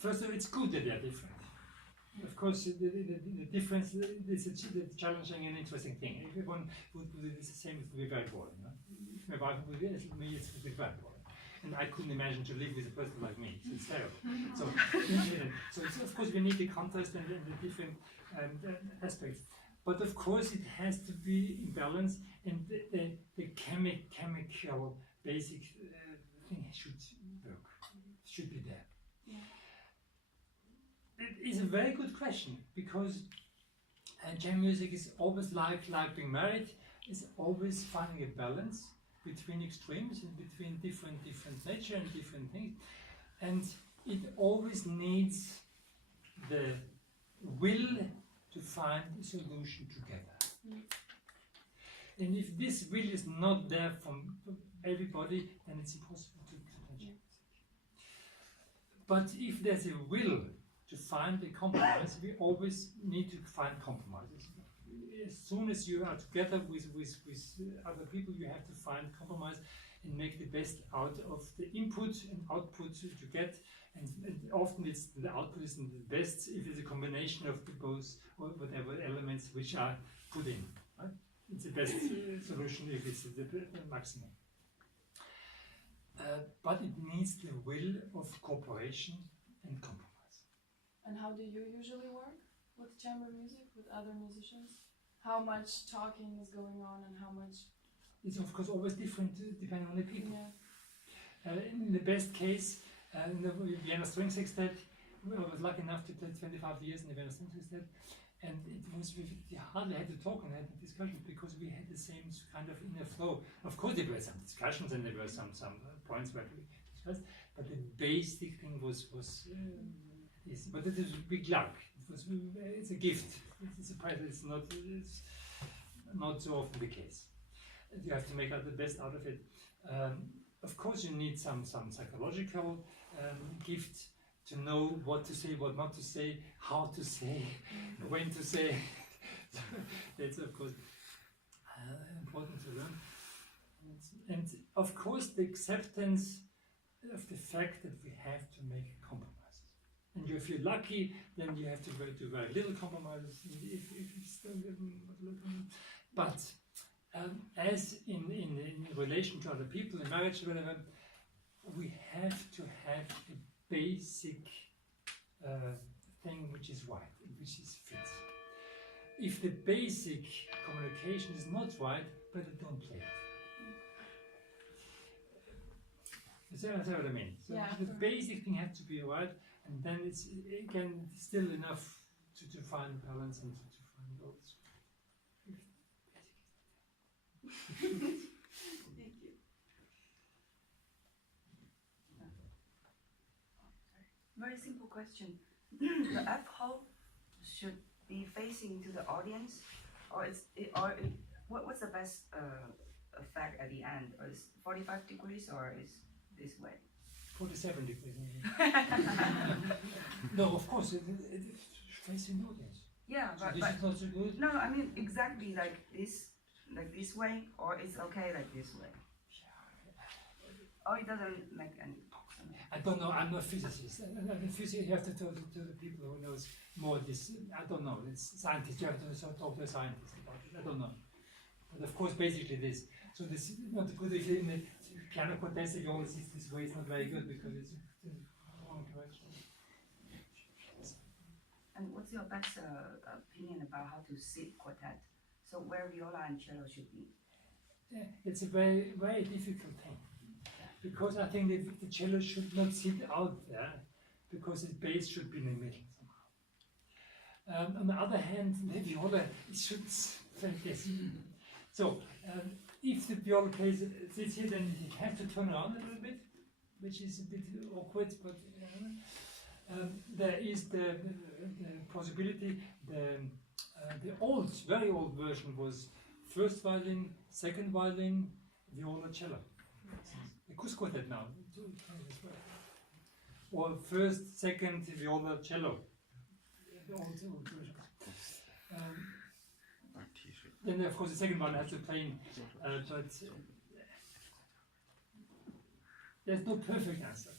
first of all, it's good that they are different. Of course, the difference is a challenging and interesting thing. If everyone would do this the same, it would be very boring. No? If my wife would do it, me, it would be very boring. And I couldn't imagine to live with a person like me. So it's terrible. So it's, of course, we need the contrast and the different aspects. But of course, it has to be in balance, and the chemical basic thing should work, should be there. Yeah. It is a very good question, because jam music is always like being married, is always finding a balance between extremes and between different nature and different things, and it always needs the will to find a solution together. Mm. And if this will is not there from everybody, then it's impossible to jam music. But if there's a will to find a compromise, we always need to find compromises. As soon as you are together with other people, you have to find compromise and make the best out of the input and output to get. And often it's the output is the best if it's a combination of the both or whatever elements which are put in. Right? It's the best solution if it's the maximum. But it needs the will of cooperation and compromise. And how do you usually work with chamber music, with other musicians? How much talking is going on and how much? It's of course always different depending on the people. Yeah. In the best case, in the Vienna String Sextet, I was lucky enough to play 25 years in the Vienna String Sextet, and it was we hardly had to talk and had discussions because we had the same kind of inner flow. Of course, there were some discussions and there were some points where we discussed, but the basic thing was easy. But it is a big luck. It's a gift. It's a prize. It's not so often the case. You have to make out the best out of it. Of course, you need some psychological gift to know what to say, what not to say, how to say, when to say. That's of course important to learn. And of course, the acceptance of the fact that we have to make compromises. And if you're lucky, then you have to do very little compromises. But as in relation to other people, in marriage, whatever, we have to have a basic thing which is right, which is fit. If the basic communication is not right, better don't play it. You see what I mean? So Yeah. the basic thing has to be right, and then it's again still enough to find balance and to find all this. Thank you. Very simple question. The F hole should be facing to the audience, or what's the best effect at the end? Or is 45 degrees, or is this way? 47 degrees. No, of course, it's facing the audience. Yeah, So but this is not so good. no, I mean exactly like this way, or it's okay like this way. Or it doesn't make any. I don't know. I'm not a physicist. You have to talk to the people who knows more. This I don't know. It's scientists. You have to talk to a scientist about it. I don't know. But of course, basically this. So this is not good if in the piano contest you always see this way. It's not very good because it's the wrong direction. And what's your best opinion about how to sit quartet? So where viola and cello should be? Yeah, it's a very, very difficult thing. Because I think that the cello should not sit out there, because the bass should be in the middle somehow. On the other hand, the viola should play this. So, if the viola plays sits here, then it has to turn around a little bit, which is a bit awkward, but there is the possibility. The old, very old version was first violin, second violin, viola, cello. The Cus quartet now, or first, second, viola, cello. The old version. Then of course the second one has to play, but there's no perfect answer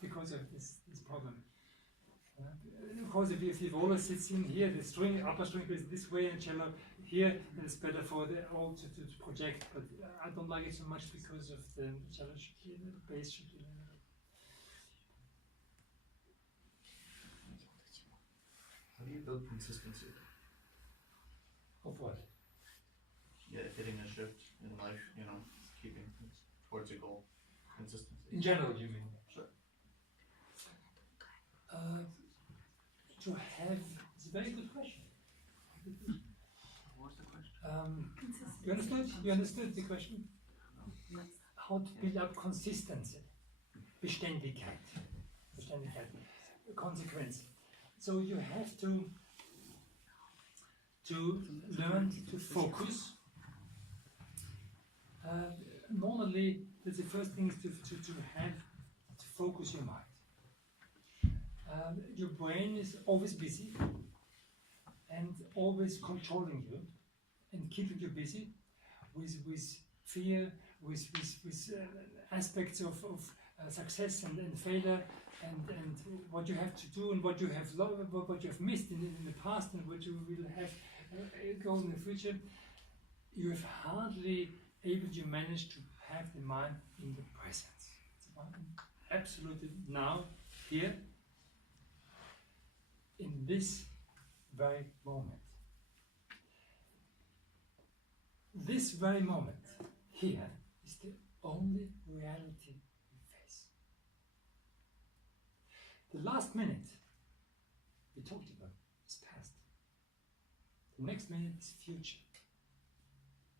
because of this problem. Of course, if the viola sits in here, the string, upper string is this way, and cello here, it's better for the all to project. But I don't like it so much because of the cello should be, the bass should be. How do you build consistency? Of what? Yeah, hitting a shift in life, you know, keeping things towards a goal. Consistency. In general, you mean? Sure. To have, it's a very good question. What's the question? You understood? You understood the question? How to build up consistency, Beständigkeit, consequence. So you have to learn to focus. Normally, the first thing is to focus your mind. Your brain is always busy and always controlling you and keeping you busy with fear, with aspects of success and failure, and what you have to do and what you have missed in the past and what you will have go in the future. You have hardly able to manage to have the mind in the present. Absolutely now, here, in this very moment. This very moment here is the only reality we face. The last minute we talked about is past. The next minute is future.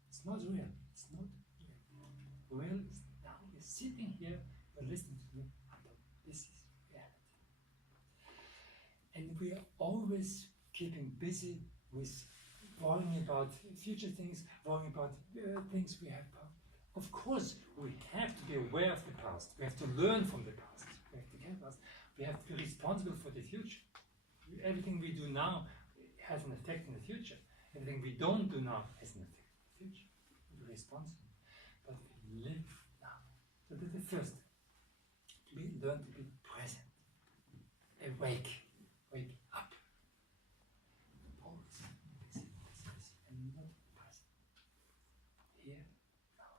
It's not real. It's not real. Real is now. We're sitting here, we're listening to me. This is reality. And we are always keeping busy with worrying about future things, worrying about things we have. Of course, we have to be aware of the past. We have to learn from the past. We have to get past. We have to be responsible for the future. Everything we do now has an effect in the future. Everything we don't do now has an effect in the future. We're responsible. But we live now. So that's the first thing. We learn to be present. Awake. Wake up. Always busy, and not present. Here, now,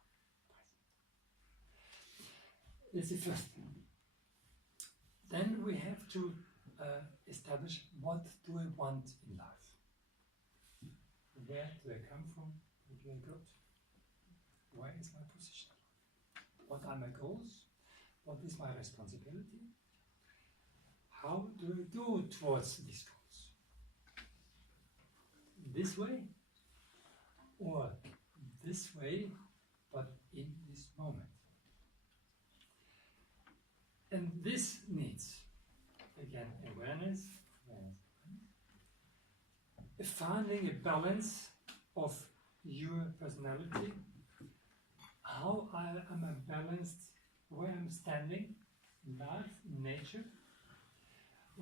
present. That's the first thing. Then we have to establish what do I want in life. Where do I come from? Where do I go to? Where is my position? What are my goals? What is my responsibility? How do I go towards these goals? This way or this way, but in this moment. And this needs, again, awareness, finding a balance of your personality, how am I balanced, where I'm standing in life, in nature,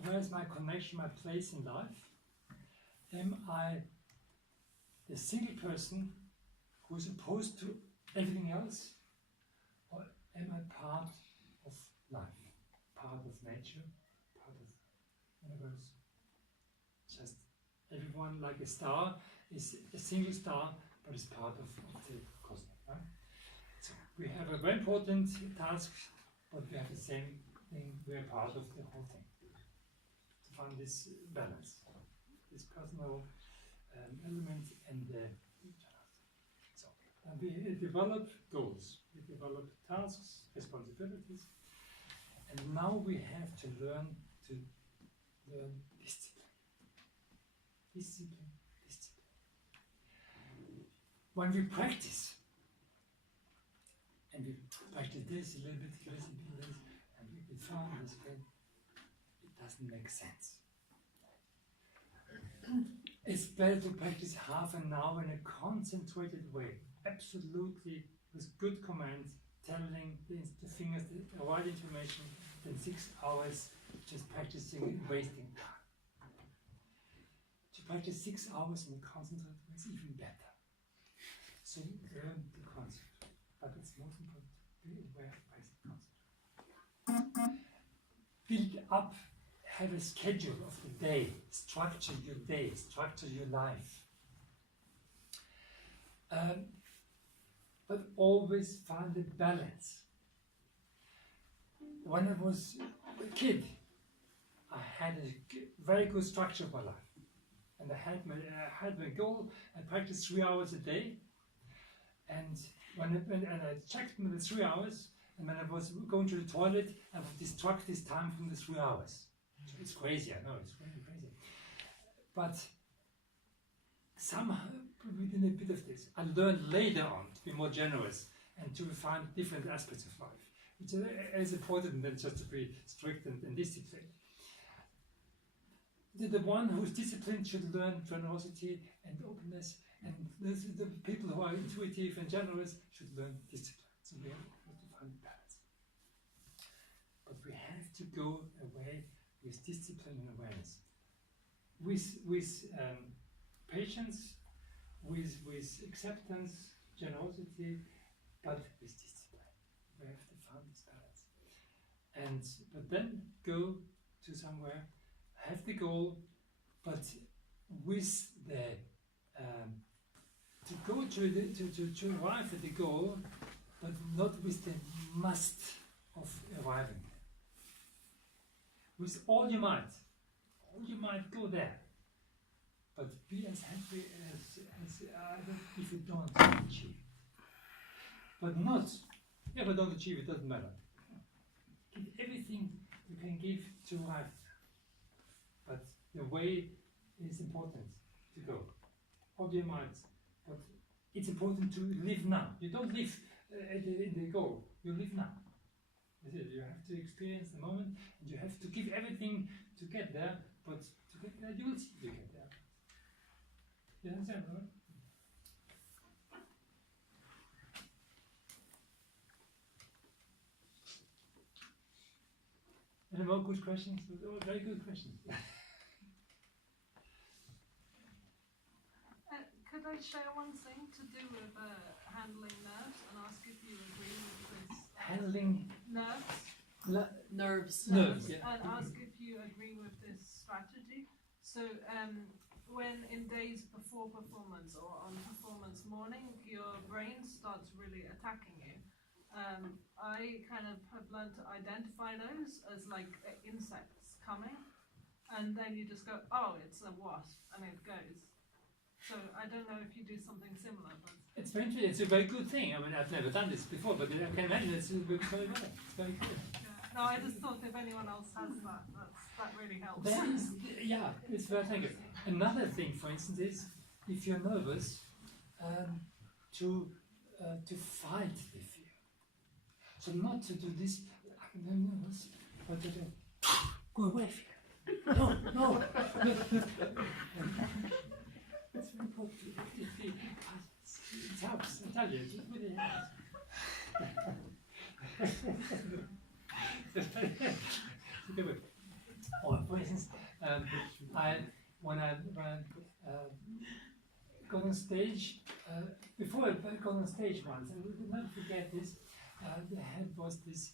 where is my connection, my place in life? Am I a single person who is opposed to everything else? Or am I part of life, part of nature, part of the universe? Just everyone, like a star, is a single star, but is part of the cosmos. Right? So we have a very important task, but we have the same thing, we are part of the whole thing. To find this balance, this personal element and the so we develop goals, we develop tasks, responsibilities, and now we have to learn discipline. Discipline. When we practice, and we practice this a little bit, and we found this way, it doesn't make sense. It's better to practice half an hour in a concentrated way, absolutely with good commands, telling the fingers the right information, than 6 hours just practicing, wasting time. To practice 6 hours in a concentrated way is even better. So learn the concept, but it's most important to be aware of build up, have a schedule of the day, structure your day, structure your life. But always find a balance. When I was a kid, I had a very good structure of my life. And I had my goal. I practiced 3 hours a day. And when I checked the 3 hours, and when I was going to the toilet, I would distract this time from the 3 hours. So it's crazy, I know, it's really crazy. But somehow, within a bit of this, I learned later on to be more generous and to find different aspects of life, which is important than just to be strict and disciplined. The one who's disciplined should learn generosity and openness, and the people who are intuitive and generous should learn discipline. So we have to find balance. But we have to go away with discipline and awareness, with patience, with acceptance, generosity, but with discipline. We have to find this balance. But then go to somewhere, have the goal, but with the to go to arrive at the goal, but not with the must of arriving. With all your might go there, but be as happy as if you don't achieve. But not, if I don't achieve, it doesn't matter. Give everything you can give to arrive. But the way is important to go. All your might, but it's important to live now. You don't live in the goal, you live now. You have to experience the moment, and you have to give everything to get there, but to get there, you will see you get there. You understand, right? Any more good questions? Oh, very good questions. Could I share one thing to do with handling nerves and ask if you agree with this? Handling Nerves. Nerves. Yeah. And ask if you agree with this strategy. So when in days before performance or on performance morning, your brain starts really attacking you. I kind of have learned to identify those as like insects coming, and then you just go, oh, it's a wasp, and it goes. So I don't know if you do something similar, but It's very interesting. It's a very good thing. I mean, I've never done this before, but I can imagine it's very well. It's very good. yeah. No, I just thought if anyone else has that really helps. There is, yeah, it's very thank you. Another thing, for instance, is if you're nervous, to fight the fear. So not to do this. I'm nervous, but to do, go away, fear. No, no. It's very important. It helps. I tell you, it really helps. Or for instance, when I got on stage, before I got on stage once, I will never forget this. The head was this